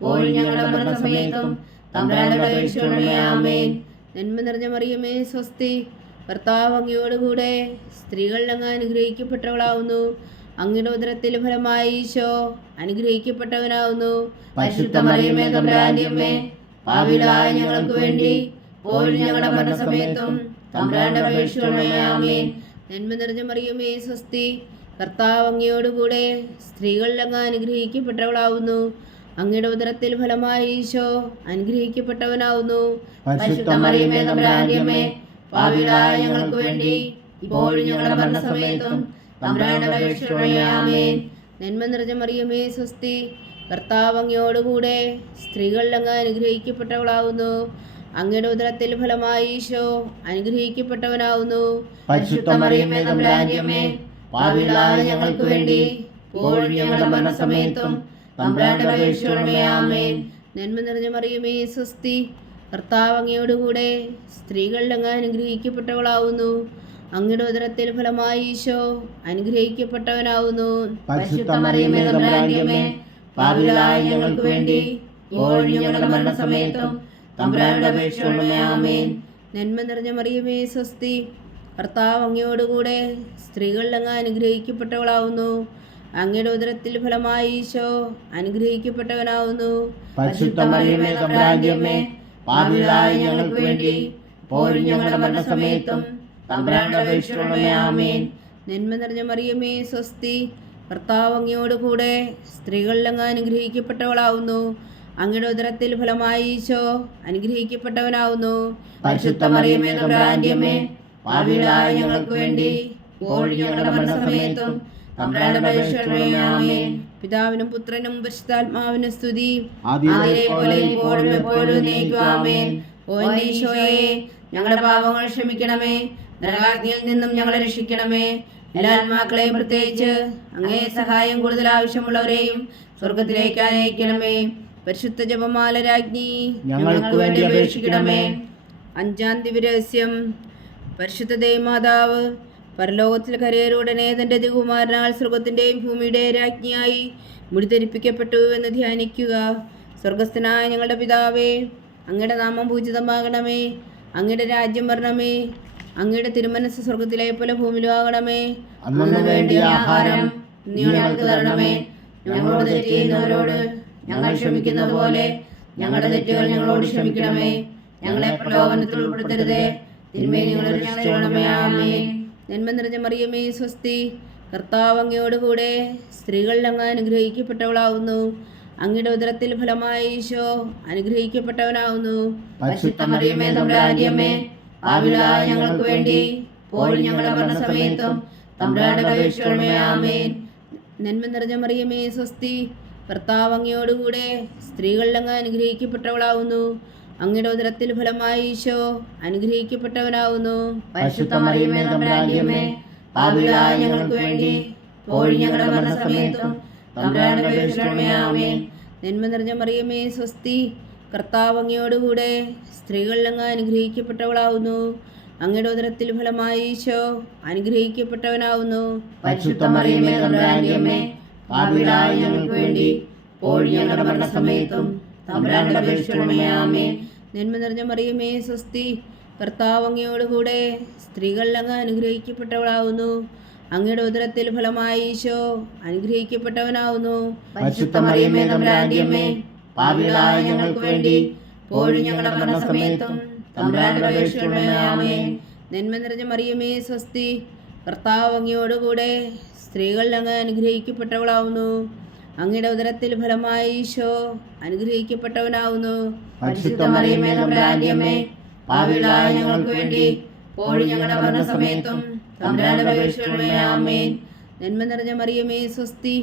ഇപ്പോഴും ഞങ്ങളുടെ മരണസമയത്തും തമ്പുരാന്റെ അപേക്ഷിക്കണമേ. ആമേൻ. നന്മ നിറഞ്ഞ മറിയമേ സ്വസ്തി, കർത്താവ് അങ്ങയോടുകൂടെ സ്ത്രീകളിൽ അങ്ങ് അനുഗ്രഹിക്കപ്പെട്ടവളാവുന്നു. അങ്ങയുടെ ഉദരത്തിൽ ഫലമായി ഈശോ അനുഗ്രഹിക്കപ്പെട്ടവനാവുന്നു. പരിശുദ്ധ മറിയമേ തമ്പുരാന്റെ അമ്മേ, പാപികളായ ഞങ്ങൾക്ക് വേണ്ടി ഇപ്പോഴും ഞങ്ങളുടെ മരണസമയത്തും തമ്പുരാന്റെ അപേക്ഷിക്കണമേ. ആമേൻ. നന്മ നിറഞ്ഞ മറിയമേ സ്വസ്തി, കർത്താവ് അങ്ങയോടുകൂടെ സ്ത്രീകളിൽ അങ്ങ് അനുഗ്രഹിക്കപ്പെട്ടവളാവുന്നു. അങ്ങയുടെ ഉദരത്തിൽ ഫലമായി ഈശോ അനുഗ്രഹിക്കപ്പെട്ടവനാവുന്നു. പരിശുദ്ധ മറിയമേ തമ്പുരാന്റെ അമ്മേ, പാപികളായ ഞങ്ങൾക്ക് വേണ്ടി ഇപ്പോഴും ഞങ്ങളുടെ മരണസമയത്തും തമ്പുരാന്റെ അപേക്ഷിക്കണമേ. ആമേൻ. നന്മ നിറഞ്ഞ മറിയമേ സ്വസ്തി, കർത്താവ് അങ്ങയോടുകൂടെ സ്ത്രീകളിൽ അങ്ങ് അനുഗ്രഹിക്കപ്പെട്ടവളാവുന്നു. അങ്ങയുടെ ഉദരത്തിൽ ഫലമായി ഈശോ അനുഗ്രഹിക്കപ്പെട്ടവനാവുന്നു. പരിശുദ്ധ മറിയമേ തമ്പുരാന്റെ അമ്മേ, പാപികളായ ഞങ്ങൾക്ക് വേണ്ടി ഇപ്പോഴും ഞങ്ങളുടെ മരണസമയത്തും തമ്പുരാന്റെ അപേക്ഷിക്കണമേ. ആമേൻ. നന്മ നിറഞ്ഞ മറിയമേ സ്വസ്തി, കർത്താവ് അങ്ങയോടുകൂടെ സ്ത്രീകളിൽ അങ്ങ് അനുഗ്രഹിക്കപ്പെട്ടവളാവുന്നു. അങ്ങയുടെ ഉദരത്തിൽ ഫലമായി ഈശോ അനുഗ്രഹിക്കപ്പെട്ടവനാവുന്നു. പരിശുദ്ധ മറിയമേ തമ്പുരാന്റെ അമ്മേ, പാപികളായ ഞങ്ങൾക്ക് വേണ്ടി ഇപ്പോഴും ഞങ്ങളുടെ മരണസമയത്തും തമ്പുരാന്റെ അപേക്ഷിക്കണമേ. ആമേൻ. നന്മ നിറഞ്ഞ മറിയമേ സ്വസ്തി, കർത്താവ് അങ്ങയോടുകൂടെ സ്ത്രീകളിൽ അങ്ങ് അനുഗ്രഹിക്കപ്പെട്ടവളാവുന്നു. അങ്ങയുടെ ഉദരത്തിൽ ഫലമായി ഈശോ അനുഗ്രഹിക്കപ്പെട്ടവനാവുന്നു. പരിശുദ്ധ മറിയമേ തമ്പുരാന്റെ അമ്മേ, പാപികളായ ഞങ്ങൾക്ക് വേണ്ടി ഇപ്പോഴും ഞങ്ങളുടെ മരണസമയത്തും തമ്പുരാന്റെ അപേക്ഷിക്കണമേ. ആമേൻ. നന്മ നിറഞ്ഞ മറിയമേ സ്വസ്തി, കർത്താവ് അങ്ങയോടുകൂടെ സ്ത്രീകളിൽ അങ്ങ് അനുഗ്രഹിക്കപ്പെട്ടവളാവുന്നു. അങ്ങയുടെ ഉദരത്തിൽ ഫലമായി ഈശോ അനുഗ്രഹിക്കപ്പെട്ടവനാവുന്നു. പരിശുദ്ധ മറിയമേ തമ്പുരാന്റെ അമ്മേ, പാപികളായ ഞങ്ങൾക്ക് വേണ്ടി ഇപ്പോഴും ഞങ്ങളുടെ മരണസമയത്തും തമ്പുരാന്റെ അപേക്ഷിക്കണമേ. ആമേൻ. പിതാവിനും പുത്രനും പരിശുദ്ധാത്മാവിനും സ്തുതി, അതിലെ പോലെ ഇപ്പോഴും എപ്പോഴും എന്നേക്കും. ആമേൻ. ഓ എൻ്റെ ഈശോയെ, ഞങ്ങളുടെ പാപങ്ങൾ ക്ഷമിക്കണമേ, നരകാഗ്നിയിൽ നിന്നും ഞങ്ങളെ രക്ഷിക്കണമേ. എല്ലാ ആത്മാക്കളെയും പ്രത്യേകിച്ച് അങ്ങേ സഹായം കൂടുതൽ ആവശ്യമുള്ളവരെയും സ്വർഗത്തിലേക്ക് അനയിക്കണമേ. പരിശുദ്ധ ജപമാല രാജ്ഞി, ഞങ്ങൾക്ക് വേണ്ടി അപേക്ഷിക്കണമേ. 5-ാം ദിവ്യരഹസ്യം. പരിശുദ്ധ ദൈവമാതാവ് പരലോകത്തിൽ കരയേറുടനെ തൻ്റെ ദികുമാരനാൽ സ്വർഗത്തിൻ്റെയും ഭൂമിയുടെയും രാജ്ഞിയായി മുടി ധരിപ്പിക്കപ്പെട്ടു എന്ന് ധ്യാനിക്കുക. സ്വർഗസ്ഥനായ ഞങ്ങളുടെ പിതാവേ, അങ്ങയുടെ നാമം പൂജിതമാകണമേ. അങ്ങയുടെ രാജ്യം വരണമേ. അങ്ങയുടെ തിരുമനസ് സ്വർഗത്തിലെ പോലെ ഭൂമിയിലും ആകണമേ. അന്നു വേണ്ടിയ ആഹാരം നീ ഞങ്ങൾക്ക് തരണമേ. ഞങ്ങളോട് തെറ്റ് ചെയ്യുന്നവരോട് ഞങ്ങൾ ക്ഷമിക്കുന്നത് പോലെ ഞങ്ങളുടെ തെറ്റുകൾ ഞങ്ങളോട് ക്ഷമിക്കണമേ. ഞങ്ങളെ പ്രലോഭനത്തിൽ ഉൾപ്പെടുത്തരുതേ, തിന്മയെ ഞങ്ങളെ രക്ഷിക്കണമേ. ആമേൻ. നന്മ നിറഞ്ഞ മറിയമേ, സ്വസ്തി. കർത്താവ് അങ്ങയോടുകൂടെ സ്ത്രീകളിൽ അങ്ങ് അനുഗ്രഹിക്കപ്പെട്ടവളാവുന്നു. അങ്ങയുടെ ഉദരത്തിൽ ഫലമായി ഈശോ അനുഗ്രഹിക്കപ്പെട്ടവനാവുന്നു. പരിശുദ്ധ മറിയമേ, തമ്പുരാന്റെ അമ്മേ, പാപികളായ ഞങ്ങൾക്ക് വേണ്ടി ഇപ്പോഴും ഞങ്ങളുടെ മരണസമയത്തും തമ്പുരാന്റെ അപേക്ഷിക്കണമേ. ആമേൻ. നന്മ നിറഞ്ഞ മറിയമേ, സ്വസ്തി. കർത്താവ് അങ്ങയോടുകൂടെ സ്ത്രീകളിൽ അങ്ങ് അനുഗ്രഹിക്കപ്പെട്ടവളാവുന്നു. അങ്ങയുടെ ഉദരത്തിൽ ഫലമായി ഈശോ അനുഗ്രഹിക്കപ്പെട്ടവനാവുന്നു. പരിശുദ്ധ മറിയമേ, തമ്പുരാന്റെ അമ്മേ, പാപികളായ ഞങ്ങൾക്ക് വേണ്ടി ഇപ്പോഴും ഞങ്ങളുടെ മരണസമയത്തും തമ്പുരാന്റെ അപേക്ഷിക്കണമേ. ആമേൻ. നന്മ നിറഞ്ഞ മറിയമേ, സ്വസ്തി. കർത്താവ് അങ്ങയോടുകൂടെ സ്ത്രീകളിൽ അങ്ങ് അനുഗ്രഹിക്കപ്പെട്ടവളാവുന്നു. അങ്ങയുടെ ഉദരത്തിൽ ഫലമായി ഈശോ അനുഗ്രഹിക്കപ്പെട്ടവനാവുന്നു. പരിശുദ്ധ മറിയമേ, തമ്പുരാന്റെ അമ്മേ, പാപികളായ ഞങ്ങൾക്ക് വേണ്ടി ഇപ്പോഴും ഞങ്ങളുടെ മരണസമയത്തും തമ്പുരാന്റെ അപേക്ഷിക്കണമേ. ആമേൻ. നന്മ നിറഞ്ഞ മറിയമേ, സ്വസ്തി. കർത്താവ് അങ്ങയോടുകൂടെ സ്ത്രീകളിൽ അങ്ങ് അനുഗ്രഹിക്കപ്പെട്ടവളാവുന്നു. അങ്ങയുടെ ഉദരത്തിൽ ഫലമായി ഈശോ അനുഗ്രഹിക്കപ്പെട്ടവനാവുന്നു. പരിശുദ്ധ മറിയമേ, തമ്പുരാന്റെ അമ്മേ, പാപികളായ ഞങ്ങൾക്ക് വേണ്ടി ഇപ്പോഴും ഞങ്ങളുടെ മരണസമയത്തും തമ്പുരാന്റെ അപേക്ഷിക്കണമേ. ആമേൻ. നന്മ നിറഞ്ഞ മറിയമേ, സ്വസ്തി. കർത്താവ് അങ്ങയോടുകൂടെ സ്ത്രീകളിൽ അങ്ങ് അനുഗ്രഹിക്കപ്പെട്ടവളാവുന്നു. അങ്ങയുടെ ഉദരത്തിൽ ഫലമായി ഈശോ അനുഗ്രഹിക്കപ്പെട്ടവനാവുന്നു. പരിശുദ്ധ മറിയമേ, തമ്പുരാന്റെ അമ്മേ, പാപികളായ ഞങ്ങൾക്ക് വേണ്ടി ഇപ്പോഴും ഞങ്ങളുടെ മരണസമയത്തും തമ്പുരാന്റെ അപേക്ഷിക്കണമേ. ആമേൻ. നന്മ നിറഞ്ഞ മറിയമേ, സ്വസ്തി.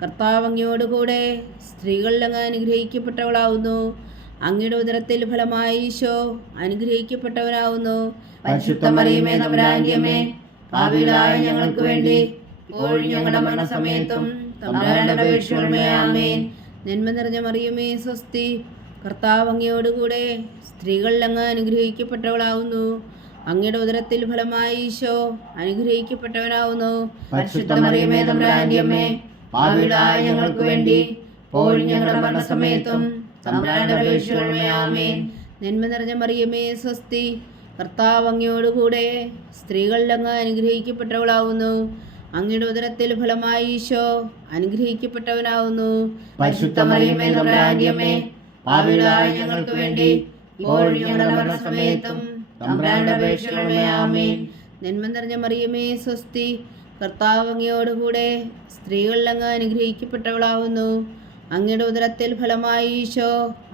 കർത്താവ് അങ്ങയോടുകൂടെ സ്ത്രീകളിൽ അങ്ങ് അനുഗ്രഹിക്കപ്പെട്ടവളാവുന്നു. അങ്ങയുടെ ഉദരത്തിൽ ഫലമായി ഈശോ അനുഗ്രഹിക്കപ്പെട്ടവനാവുന്നു. പരിശുദ്ധ മറിയമേ, തമ്പുരാന്റെ അമ്മേ, പാപികളായ ഞങ്ങൾക്ക് വേണ്ടി ഇപ്പോഴും ഞങ്ങളുടെ മരണസമയത്തും തമ്പുരാന്റെ അപേക്ഷിക്കണമേ. ആമേൻ. നന്മ നിറഞ്ഞ മറിയമേ, സ്വസ്തി. കർത്താവ് അങ്ങയോടുകൂടെ സ്ത്രീകളിൽ അങ്ങ് അനുഗ്രഹിക്കപ്പെട്ടവളാവുന്നു. അങ്ങയുടെ ഉദരത്തിൽ ഫലമായി ഈശോ അനുഗ്രഹിക്കപ്പെട്ടവനാവുന്നു. പരിശുദ്ധ മറിയമേ, തമ്പുരാന്റെ അമ്മേ, പാപികളായ ഞങ്ങൾക്ക് വേണ്ടി ഇപ്പോഴും ഞങ്ങളുടെ മരണസമയത്തും തമ്പുരാന്റെ അപേക്ഷിക്കണമേ. ആമേൻ. നന്മ നിറഞ്ഞ മറിയമേ, സ്വസ്തി. കർത്താവ് അങ്ങയോടുകൂടെ സ്ത്രീകളിൽ അങ്ങ് അനുഗ്രഹിക്കപ്പെട്ടവളാവുന്നു. അങ്ങയുടെ ഉദരത്തിൽ ഫലമായി ഈശോ അനുഗ്രഹിക്കപ്പെട്ടവനാവുന്നു. പരിശുദ്ധ മറിയമേ, തമ്പുരാന്റെ അമ്മേ, പാപികളായ ഞങ്ങൾക്ക് വേണ്ടി ഇപ്പോഴും ഞങ്ങളുടെ മരണസമയത്തും തമ്പുരാന്റെ അപേക്ഷിക്കണമേ. ആമേൻ. നന്മ നിറഞ്ഞ മറിയമേ, സ്വസ്തി. കർത്താവ് അങ്ങയോടുകൂടെ സ്ത്രീകളിൽ അങ്ങ് അനുഗ്രഹിക്കപ്പെട്ടവളാവുന്നു. അങ്ങയുടെ ഉദരത്തിൽ ഫലമായി ഈശോ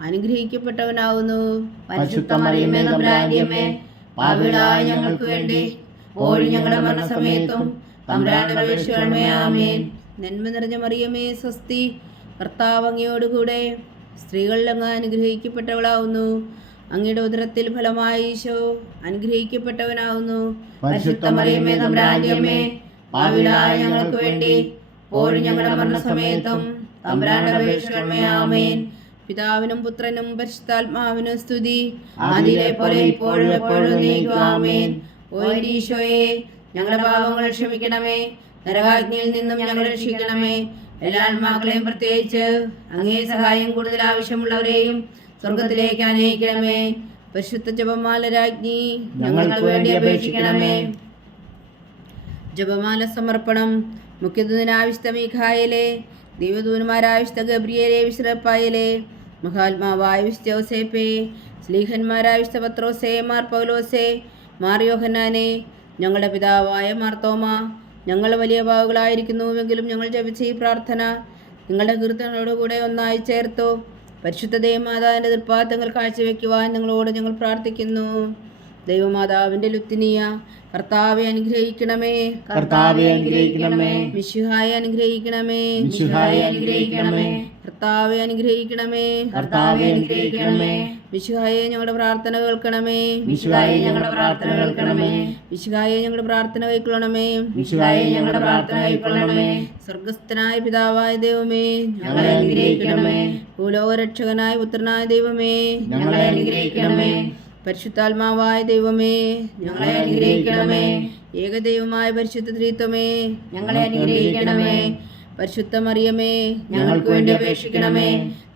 അനുഗ്രഹിക്കപ്പെട്ടവനാവുന്നു. പരിശുദ്ധ മറിയമേ, തമ്പുരാന്റെ അമ്മേ, പാപികളായ ഞങ്ങൾക്ക് വേണ്ടി ഇപ്പോഴും ഞങ്ങളുടെ മരണസമയത്തും തമ്പുരാന്റെ അപേക്ഷിക്കണമേ. ആമേൻ. നന്മ നിറഞ്ഞ മറിയമേ, സ്വസ്തി. കർത്താവ് അങ്ങയോടുകൂടെ സ്ത്രീകളിൽ അങ്ങ് അനുഗ്രഹിക്കപ്പെട്ടവളാവുന്നു. അങ്ങയുടെ ഉദരത്തിൽ ഫലമായി ഈശോ അനുഗ്രഹിക്കപ്പെട്ടവനാവുന്നു. പരിശുദ്ധ മറിയമേ, തമ്പുരാന്റെ അമ്മേ, പാപികളായ ഞങ്ങൾക്ക് വേണ്ടി ഇപ്പോഴും ഞങ്ങളുടെ മരണസമയത്തും തമ്പുരാന്റെ അപേക്ഷിക്കണമേ. ആമേൻ. പിതാവിനും പുത്രനും പരിശുദ്ധാത്മാവിനും സ്തുതി. ആദിയിലെ പോലെ ഇപ്പോഴും എപ്പോഴും എന്നേക്കും. ആമേൻ. ഓ എൻ്റെ ഈശോയെ, ഞങ്ങളുടെ പാപങ്ങൾ ക്ഷമിക്കണമേ. നരകാഗ്നിയിൽ നിന്നും ഞങ്ങളെ രക്ഷിക്കണമേ. എല്ലാ ആത്മാക്കളെയും, പ്രത്യേകിച്ച് അങ്ങേ സഹായം കൂടുതൽ ആവശ്യമുള്ളവരെയും സ്വർഗത്തിലേക്ക് അനയിക്കണമേ. പരിശുദ്ധ ജപമാല രാജ്ഞി, ഞങ്ങൾക്ക് വേണ്ടി അപേക്ഷിക്കണമേ. ജപമാല സമർപ്പണം. മുഖ്യദൂതനായ വിശുദ്ധ മീഖായേലേ, ദൈവദൂതന്മാരായ വിശുദ്ധ ഗബ്രിയേലേ, വിശുദ്ധ റഫായേലേ, മഹാത്മാവായ വിശുദ്ധ യോസേപ്പേ, സ്ലീഹന്മാരായ വിശുദ്ധ പത്രോസേ, മാർ പൗലോസേ, മാർ യോഹന്നാനെ, ഞങ്ങളുടെ പിതാവായ മാർത്തോമ, ഞങ്ങൾ വലിയ പാവകളായിരിക്കുന്നുവെങ്കിലും ഞങ്ങൾ ജപിച്ച ഈ പ്രാർത്ഥന നിങ്ങളുടെ കീർത്തനോടുകൂടെ ഒന്നായി ചേർത്തു. പരിശുദ്ധ ദേവമാതാവിൻ്റെ തൃപ്പാദങ്ങൾ കാഴ്ചവെക്കുവാൻ നിങ്ങളോട് ഞങ്ങൾ പ്രാർത്ഥിക്കുന്നു. ദൈവമാതാവിൻ്റെ ലുത്തിനിയ, കർത്താവെ അനുഗ്രഹിക്കണമേ. കർത്താവെ അനുഗ്രഹിക്കണമേ. മിശിഹായെ അനുഗ്രഹിക്കണമേ. മിശിഹായെ അനുഗ്രഹിക്കണമേ. കർത്താവെ അനുഗ്രഹിക്കണമേ. കർത്താവെ അനുഗ്രഹിക്കണമേ. മിശിഹായെ ഞങ്ങളുടെ പ്രാർത്ഥന കേൾക്കണമേ. മിശിഹായെ ഞങ്ങളുടെ പ്രാർത്ഥന കേൾക്കണമേ. മിശിഹായെ ഞങ്ങളുടെ പ്രാർത്ഥന കൈക്കൊള്ളണമേ. മിശിഹായെ ഞങ്ങളുടെ പ്രാർത്ഥന കൈക്കൊള്ളണമേ. സ്വർഗസ്ഥനായ പിതാവായ ദൈവമേ, ഞങ്ങളെ അനുഗ്രഹിക്കണമേ. ഭൂലോകരക്ഷകനായ പുത്രനായ ദൈവമേ, ഞങ്ങളെ അനുഗ്രഹിക്കണമേ. പരിശുദ്ധാത്മാവായ ദൈവമേ, ഞങ്ങളെ അനുഗ്രഹിക്കണമേ. ഏകദൈവമായ പരിശുദ്ധ ത്രിത്വമേ, ഞങ്ങളെ അനുഗ്രഹിക്കണമേ. പരിശുദ്ധ മറിയമേ, ഞങ്ങൾക്ക് വേണ്ടി അപേക്ഷിക്കണമേ.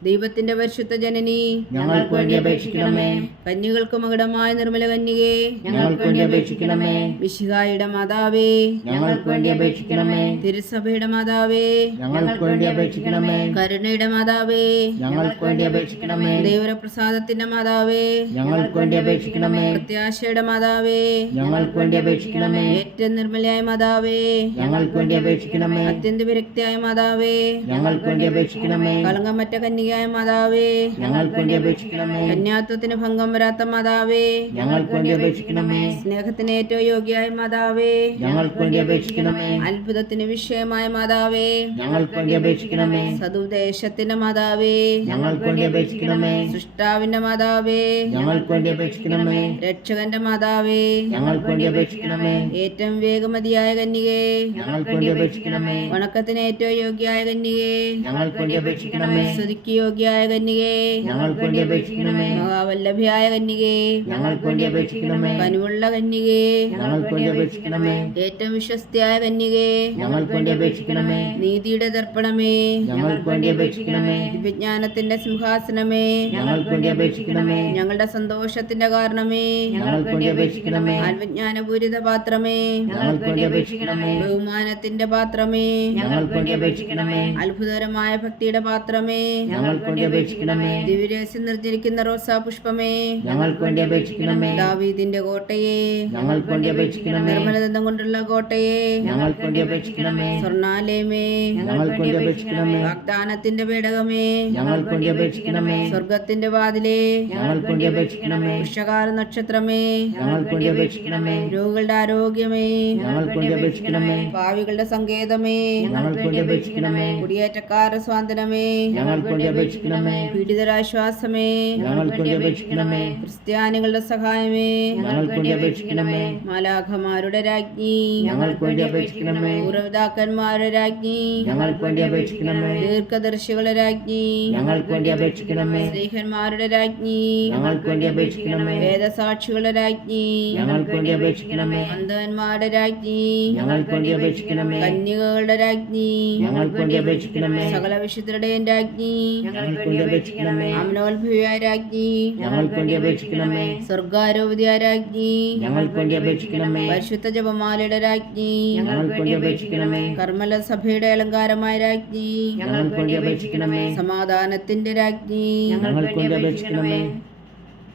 ദൈവത്തിന്റെ പരിശുദ്ധ ജനനി, ഞങ്ങൾക്ക് വേണ്ടി അപേക്ഷിക്കണമേ. കന്യകൾക്ക് മകുടമായ നിർമ്മല കന്യകേ, ഞങ്ങൾക്ക് വേണ്ടി അപേക്ഷിക്കണമേ. മിശിഹായുടെ മാതാവേ, ഞങ്ങൾക്ക് വേണ്ടി അപേക്ഷിക്കണമേ. തിരുസഭയുടെ മാതാവേ, ഞങ്ങൾക്ക് വേണ്ടി അപേക്ഷിക്കണമേ. കരുണയുടെ മാതാവേ, ഞങ്ങൾക്ക് വേണ്ടി അപേക്ഷിക്കണമേ. ദൈവപ്രസാദത്തിന്റെ മാതാവേ, ഞങ്ങൾക്ക് വേണ്ടി അപേക്ഷിക്കണമേ. പ്രത്യാശയുടെ മാതാവേ, ഞങ്ങൾക്ക് വേണ്ടി അപേക്ഷിക്കണമേ. ഏറ്റവും നിർമ്മലയായ മാതാവേ, ഞങ്ങൾക്ക് വേണ്ടി അപേക്ഷിക്കണമേ. അത്യന്ത വിരക്തിയായ മാതാവേ, ഞങ്ങൾക്ക് വേണ്ടി അപേക്ഷിക്കണമേ. കളങ്കമറ്റ കന്യകയായ മാതാവേ, ഞങ്ങൾക്ക് വേണ്ടി അപേക്ഷിക്കണമേ. കന്യാത്വത്തിന് ഭംഗം വരാത്ത മാതാവേ, ഞങ്ങൾക്ക് വേണ്ടി അപേക്ഷിക്കണമേ. സ്നേഹത്തിന് ഏറ്റവും യോഗ്യയായ മാതാവേ, ഞങ്ങൾക്ക് വേണ്ടി അപേക്ഷിക്കണമേ. അത്ഭുതത്തിന് വിഷയമായ മാതാവേ, ഞങ്ങൾക്ക് വേണ്ടി അപേക്ഷിക്കണമേ. സതുദ്ദേശത്തിന്റെ മാതാവേ, ഞങ്ങൾക്ക് വേണ്ടി അപേക്ഷിക്കണമേ. സൃഷ്ടാവിന്റെ മാതാവേ, ഞങ്ങൾക്ക് വേണ്ടി അപേക്ഷിക്കണമേ. രക്ഷകന്റെ മാതാവേ, ഞങ്ങൾക്ക് വേണ്ടി അപേക്ഷിക്കണമേ. ഏറ്റവും വേഗമതിയായ കന്യകേ, ഞങ്ങൾക്ക് വേണ്ടി അപേക്ഷിക്കണമേ. വണക്കത്തിന് ഏറ്റവും യോഗ്യയായ കന്യകേ, ഞങ്ങൾക്ക് വേണ്ടി അപേക്ഷിക്കണമേ. സ്തുതിക്ക് യോഗ്യയായ കന്യകേ, ഞങ്ങൾക്ക് വേണ്ടി അപേക്ഷിക്കണമേ. മഹാവല്ലഭയായ കന്യകേ, ഞങ്ങൾക്ക് വേണ്ടി അപേക്ഷിക്കണമേ. കനിവുള്ള കന്യകേ, ഞങ്ങൾക്ക് വേണ്ടി അപേക്ഷിക്കണമേ. ഏറ്റവും വിശ്വസ്തയായ കന്യകേ, ഞങ്ങൾക്ക് വേണ്ടി അപേക്ഷിക്കണമേ. നീതിയുടെ ദർപ്പണമേ, ഞങ്ങൾക്ക് വേണ്ടി അപേക്ഷിക്കണമേ. ദിവ്യജ്ഞാനത്തിന്റെ സിംഹാസനമേ, ഞങ്ങൾക്ക് വേണ്ടി അപേക്ഷിക്കണമേ. ഞങ്ങളുടെ സന്തോഷത്തിന്റെ കാരണമേ, ഞങ്ങൾക്ക് വേണ്ടി അപേക്ഷിക്കണമേ. ആത്മജ്ഞാനപൂരിത പാത്രമേ, ഞങ്ങൾക്ക് വേണ്ടി അപേക്ഷിക്കണമേ. ബഹുമാനത്തിന്റെ പാത്രമേ, ഞങ്ങൾക്ക് വേണ്ടി അപേക്ഷിക്കണമേ. അത്ഭുതകരമായ ഭക്തിയുടെ പാത്രമേ, ഞങ്ങൾക്ക് വേണ്ടി അപേക്ഷിക്കണമേ. ദിവ്യരഹസ്യം നിർജ്ജരിക്കുന്ന റോസാ പുഷ്പമേ, ഞങ്ങൾക്ക് വേണ്ടി അപേക്ഷിക്കണമേ. ദാവീദിന്റെ കോട്ടയെ, ഞങ്ങൾക്ക് വേണ്ടി അപേക്ഷിക്കണമേ. നിർമ്മലദന്തം കൊണ്ടുള്ള കോട്ടയെ, ഞങ്ങൾക്ക് വേണ്ടി അപേക്ഷിക്കണമേ. സ്വർണാലയമേ, ഞങ്ങൾക്ക് വേണ്ടി അപേക്ഷിക്കണമേ. വാഗ്ദാനത്തിന്റെ പേടകമേ, ഞങ്ങൾക്ക് വേണ്ടി അപേക്ഷിക്കണമേ. സ്വർഗത്തിന്റെ വാതിലേ, ഞങ്ങൾക്ക് വേണ്ടി അപേക്ഷിക്കണമേ. വൃഷകാല നക്ഷത്രമേ, ഞങ്ങൾക്ക് വേണ്ടി അപേക്ഷിക്കണമേ. രോഗികളുടെ ആരോഗ്യമേ, ഞങ്ങൾക്ക് വേണ്ടി അപേക്ഷിക്കണമേ. പാവികളുടെ സങ്കേതമേ, ഞങ്ങൾക്ക് വേണ്ടി അപേക്ഷിക്കണമേ. കുടിയേറ്റക്കാരുടെ സ്വാതന്ത്ര്യമേ, ഞങ്ങൾക്ക് വേണ്ടി അപേക്ഷിക്കണമേ. പീഡിതരാശ്വാസമേ, ഞങ്ങൾക്ക് വേണ്ടി അപേക്ഷിക്കണമേ. ക്രിസ്ത്യാനികളുടെ സഹായമേ, ഞങ്ങൾക്ക് വേണ്ടി അപേക്ഷിക്കണമേ. മാലാഖമാരുടെ രാജ്ഞി, ഞങ്ങൾക്ക് വേണ്ടി അപേക്ഷിക്കണമേ. പൂർവ്വപിതാക്കന്മാരുടെ രാജ്ഞി, ഞങ്ങൾക്ക് വേണ്ടി അപേക്ഷിക്കണമേ. ദീർഘദർശികളുടെ രാജ്ഞി, ഞങ്ങൾക്ക് വേണ്ടി അപേക്ഷിക്കണമേ. സ്ത്രീഹന്മാരുടെ രാജ്ഞി, ഞങ്ങൾക്ക് വേണ്ടി അപേക്ഷിക്കണമേ. വേദസാക്ഷികളുടെ രാജ്ഞി, ഞങ്ങൾക്ക് വേണ്ടി അപേക്ഷിക്കണമേ. അന്ധന്മാരുടെ രാജ്ഞി, ഞങ്ങൾക്ക് വേണ്ടി അപേക്ഷിക്കണമേ. കന്യകകളുടെ രാജ്ഞി, ഞങ്ങൾക്ക് വേണ്ടി അപേക്ഷിക്കണമേ. സകല വിശുദ്ധരുടെയും രാജ്ഞി, ഞങ്ങൾക്ക് വേണ്ടി അപേക്ഷിക്കണമേ. അമലോത്ഭവിയായ രാജ്ഞി, ഞങ്ങൾക്ക് വേണ്ടി അപേക്ഷിക്കണമേ. സ്വർഗാരോപതിയായ രാജ്ഞി, ഞങ്ങൾക്ക് വേണ്ടി അപേക്ഷിക്കണമേ. പരിശുദ്ധ ജപമാലയുടെ രാജ്ഞി, ഞങ്ങൾക്ക് വേണ്ടി അപേക്ഷിക്കണമേ. കർമ്മല സഭയുടെ അലങ്കാരമായ രാജ്ഞി, ഞങ്ങൾക്ക് വേണ്ടി അപേക്ഷിക്കണമേ. സമാധാനത്തിന്റെ രാജ്ഞി, ഞങ്ങൾക്ക് വേണ്ടി അപേക്ഷിക്കണമേ.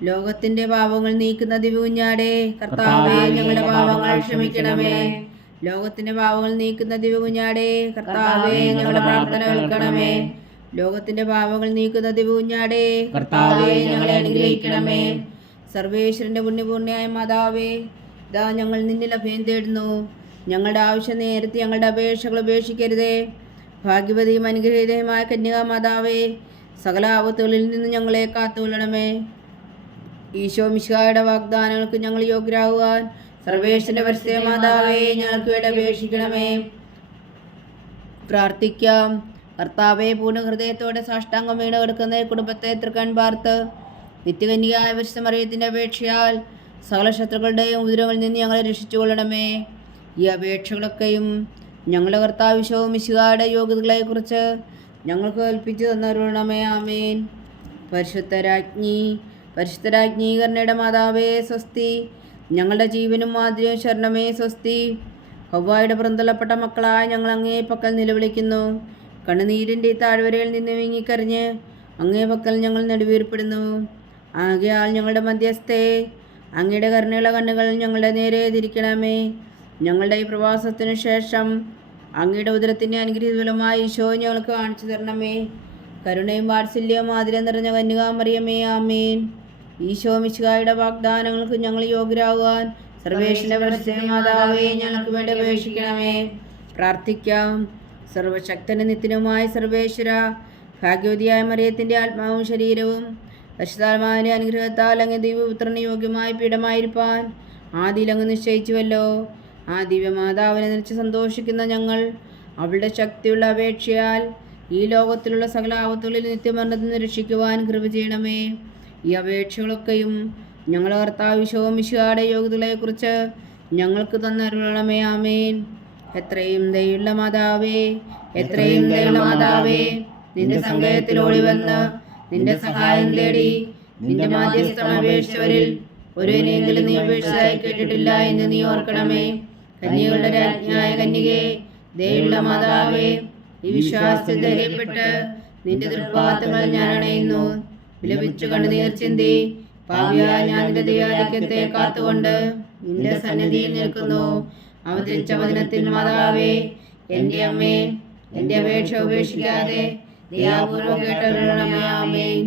ലോകത്തിന്റെ പാപങ്ങൾ നീക്കുന്ന ദിവകുഞ്ഞാടേ, കർത്താവേ ഞങ്ങളുടെ പാപങ്ങൾ ക്ഷമിക്കണമേ. ലോകത്തിന്റെ പാപങ്ങൾ നീക്കുന്ന ദിവകുഞ്ഞാടേ, കർത്താവേ ഞങ്ങളുടെ പ്രാർത്ഥന കേൾക്കണമേ. ലോകത്തിന്റെ പാപങ്ങൾ നീക്കുന്ന ദിവകുഞ്ഞാടേ, കർത്താവേ ഞങ്ങളെ അനുഗ്രഹിക്കണമേ. സർവേശ്വരന്റെ പുണ്യപൂർണ്ണയായ മാതാവേ, ഇതാ ഞങ്ങൾ നിന്നിൽ അഭയം തേടുന്നു. ഞങ്ങളുടെ ആവശ്യം നേരത്തെ ഞങ്ങളുടെ അപേക്ഷകൾ ഉപേക്ഷിക്കരുതേ. ഭാഗ്യവതിയും അനുഗ്രഹീതയുമായ കന്യകാ മാതാവേ, സകല ആപത്തുകളിൽ നിന്ന് ഞങ്ങളെ കാത്തുകൊള്ളണമേ. ഈശോ മിശിഹായുടെ വാഗ്ദാനങ്ങൾക്ക് ഞങ്ങൾ യോഗ്യരാകുവാൻ സർവേശ്വരന്റെ പരിശുദ്ധ മാതാവേ ഞങ്ങൾക്ക് വേണ്ടി അപേക്ഷിക്കണമേ. പ്രാർത്ഥിക്കാം. കർത്താവെ, പൂർണ്ണ ഹൃദയത്തോടെ സാഷ്ടാംഗം വീണ് കിടക്കുന്ന കുടുംബത്തെ തൃക്കൺ പാർത്ത് നിത്യകന്യകയായ പരിശുദ്ധ മറിയത്തിൻ്റെ അപേക്ഷയാൽ സകല ശത്രുക്കളുടെയും ഉദരങ്ങളിൽ നിന്ന് ഞങ്ങളെ രക്ഷിച്ചുകൊള്ളണമേ. ഈ അപേക്ഷകളൊക്കെയും ഞങ്ങളുടെ കർത്താവ് ഈശോ മിശിഹായുടെ യോഗ്യതകളെക്കുറിച്ച് ഞങ്ങൾക്ക് കൽപ്പിച്ചു തന്നരുളണമേ. ആമേൻ. പരിശുദ്ധരാജ്ഞി കരുണയുടെ മാതാവേ സ്വസ്തി. ഞങ്ങളുടെ ജീവനും മാതിരിയും ശരണമേ സ്വസ്തി. ഹവ്വായുടെ പുറന്തള്ളപ്പെട്ട മക്കളായ ഞങ്ങൾ അങ്ങേ പക്കൽ നിലവിളിക്കുന്നു. കണ്ണുനീരിൻ്റെ ഈ താഴ്വരയിൽ നിന്ന് വീങ്ങിക്കറിഞ്ഞ് അങ്ങേ പക്കൽ ഞങ്ങൾ നെടുവീർപ്പെടുന്നു. ആകയാൽ ഞങ്ങളുടെ മധ്യസ്ഥേ, അങ്ങയുടെ കരുണയുള്ള കണ്ണുകൾ ഞങ്ങളുടെ നേരെ തിരിക്കണമേ. ഞങ്ങളുടെ ഈ പ്രവാസത്തിനു ശേഷം അങ്ങയുടെ ഉദരത്തിൻ്റെ അനുഗ്രഹീതഫലമായ ഈശോ ഞങ്ങൾക്ക് കാണിച്ചു തരണമേ. കരുണയും വാത്സല്യവും ആദരം നിറഞ്ഞ കന്യകാമറിയമേ, ആമേൻ. ഈശോ മിശിഹായുടെ വാഗ്ദാനങ്ങൾക്ക് ഞങ്ങൾ യോഗ്യരാകുവാൻ സർവേശ്വരന്റെ പരിശുദ്ധ മാതാവേ ഞങ്ങൾക്ക് വേണ്ടി അപേക്ഷിക്കണമേ. പ്രാർത്ഥിക്കാം. സർവശക്തനും നിത്യനുമായ സർവേശ്വര, ഭാഗ്യവതിയായ മറിയത്തിൻ്റെ ആത്മാവും ശരീരവും പരിശുദ്ധാത്മാവിൻ്റെ അനുഗ്രഹത്താൽ അങ്ങ് ദൈവപുത്രന് യോഗ്യമായ പീഠമായിരിക്കാൻ ആദിയിൽ അങ്ങ് നിശ്ചയിച്ചുവല്ലോ. ആ ദിവ്യമാതാവിനെ നിറച്ച് സന്തോഷിക്കുന്ന ഞങ്ങൾ അവളുടെ ശക്തിയുള്ള അപേക്ഷയാൽ ഈ ലോകത്തിലുള്ള സകല ആപത്തുകളിൽ നിത്യമരണത്തിൽ നിന്ന് രക്ഷിക്കുവാൻ കൃപ ചെയ്യണമേ. ഈ അപേക്ഷകളൊക്കെയും ഞങ്ങളുടെ കർത്താവ് ഈശോ മിശിഹായുടെ യോഗ്യതകളെക്കുറിച്ച് ഞങ്ങൾക്ക് തന്നരുളണമേ. ആമേൻ. എത്രയും ദയുള്ള മാതാവേ, എത്രയും ദയുള്ള മാതാവേ, നിന്റെ സങ്കേതത്തിൽ ഓടിവന്ന് നിന്റെ സഹായം തേടി നിന്റെ മാധ്യസ്ഥം അപേക്ഷിച്ചവരിൽ ഒരുവനെങ്കിലും നീ ഉപേക്ഷിച്ചതായി കേട്ടിട്ടില്ല എന്ന് നീ ഓർക്കണമേ. കന്യകളുടെ രാജ്ഞിയായ കന്യകേ, ദയുള്ള മാതാവേ, ഈ വിശ്വാസത്തിൽ ധൈര്യപ്പെട്ട് നിന്റെ തൃപ്പാദങ്ങൾ ഞാൻ അണയുന്നു. വിലപിച്ചു കണ്ണുനീർ ചിന്തി പാപിയായ ഞാൻ നിന്റെ ദയാധിക്യത്തെ കാത്തുകൊണ്ട് നിന്റെ സന്നിധിയിൽ നിൽക്കുന്നു. അവതരിച്ച വചനത്തിൽ മാതാവേ, എൻ്റെ അമ്മേ, എൻ്റെ അപേക്ഷ ഉപേക്ഷിക്കാതെ ദയാപൂർവ്വം കേട്ടരുളണമേ. ആമേൻ.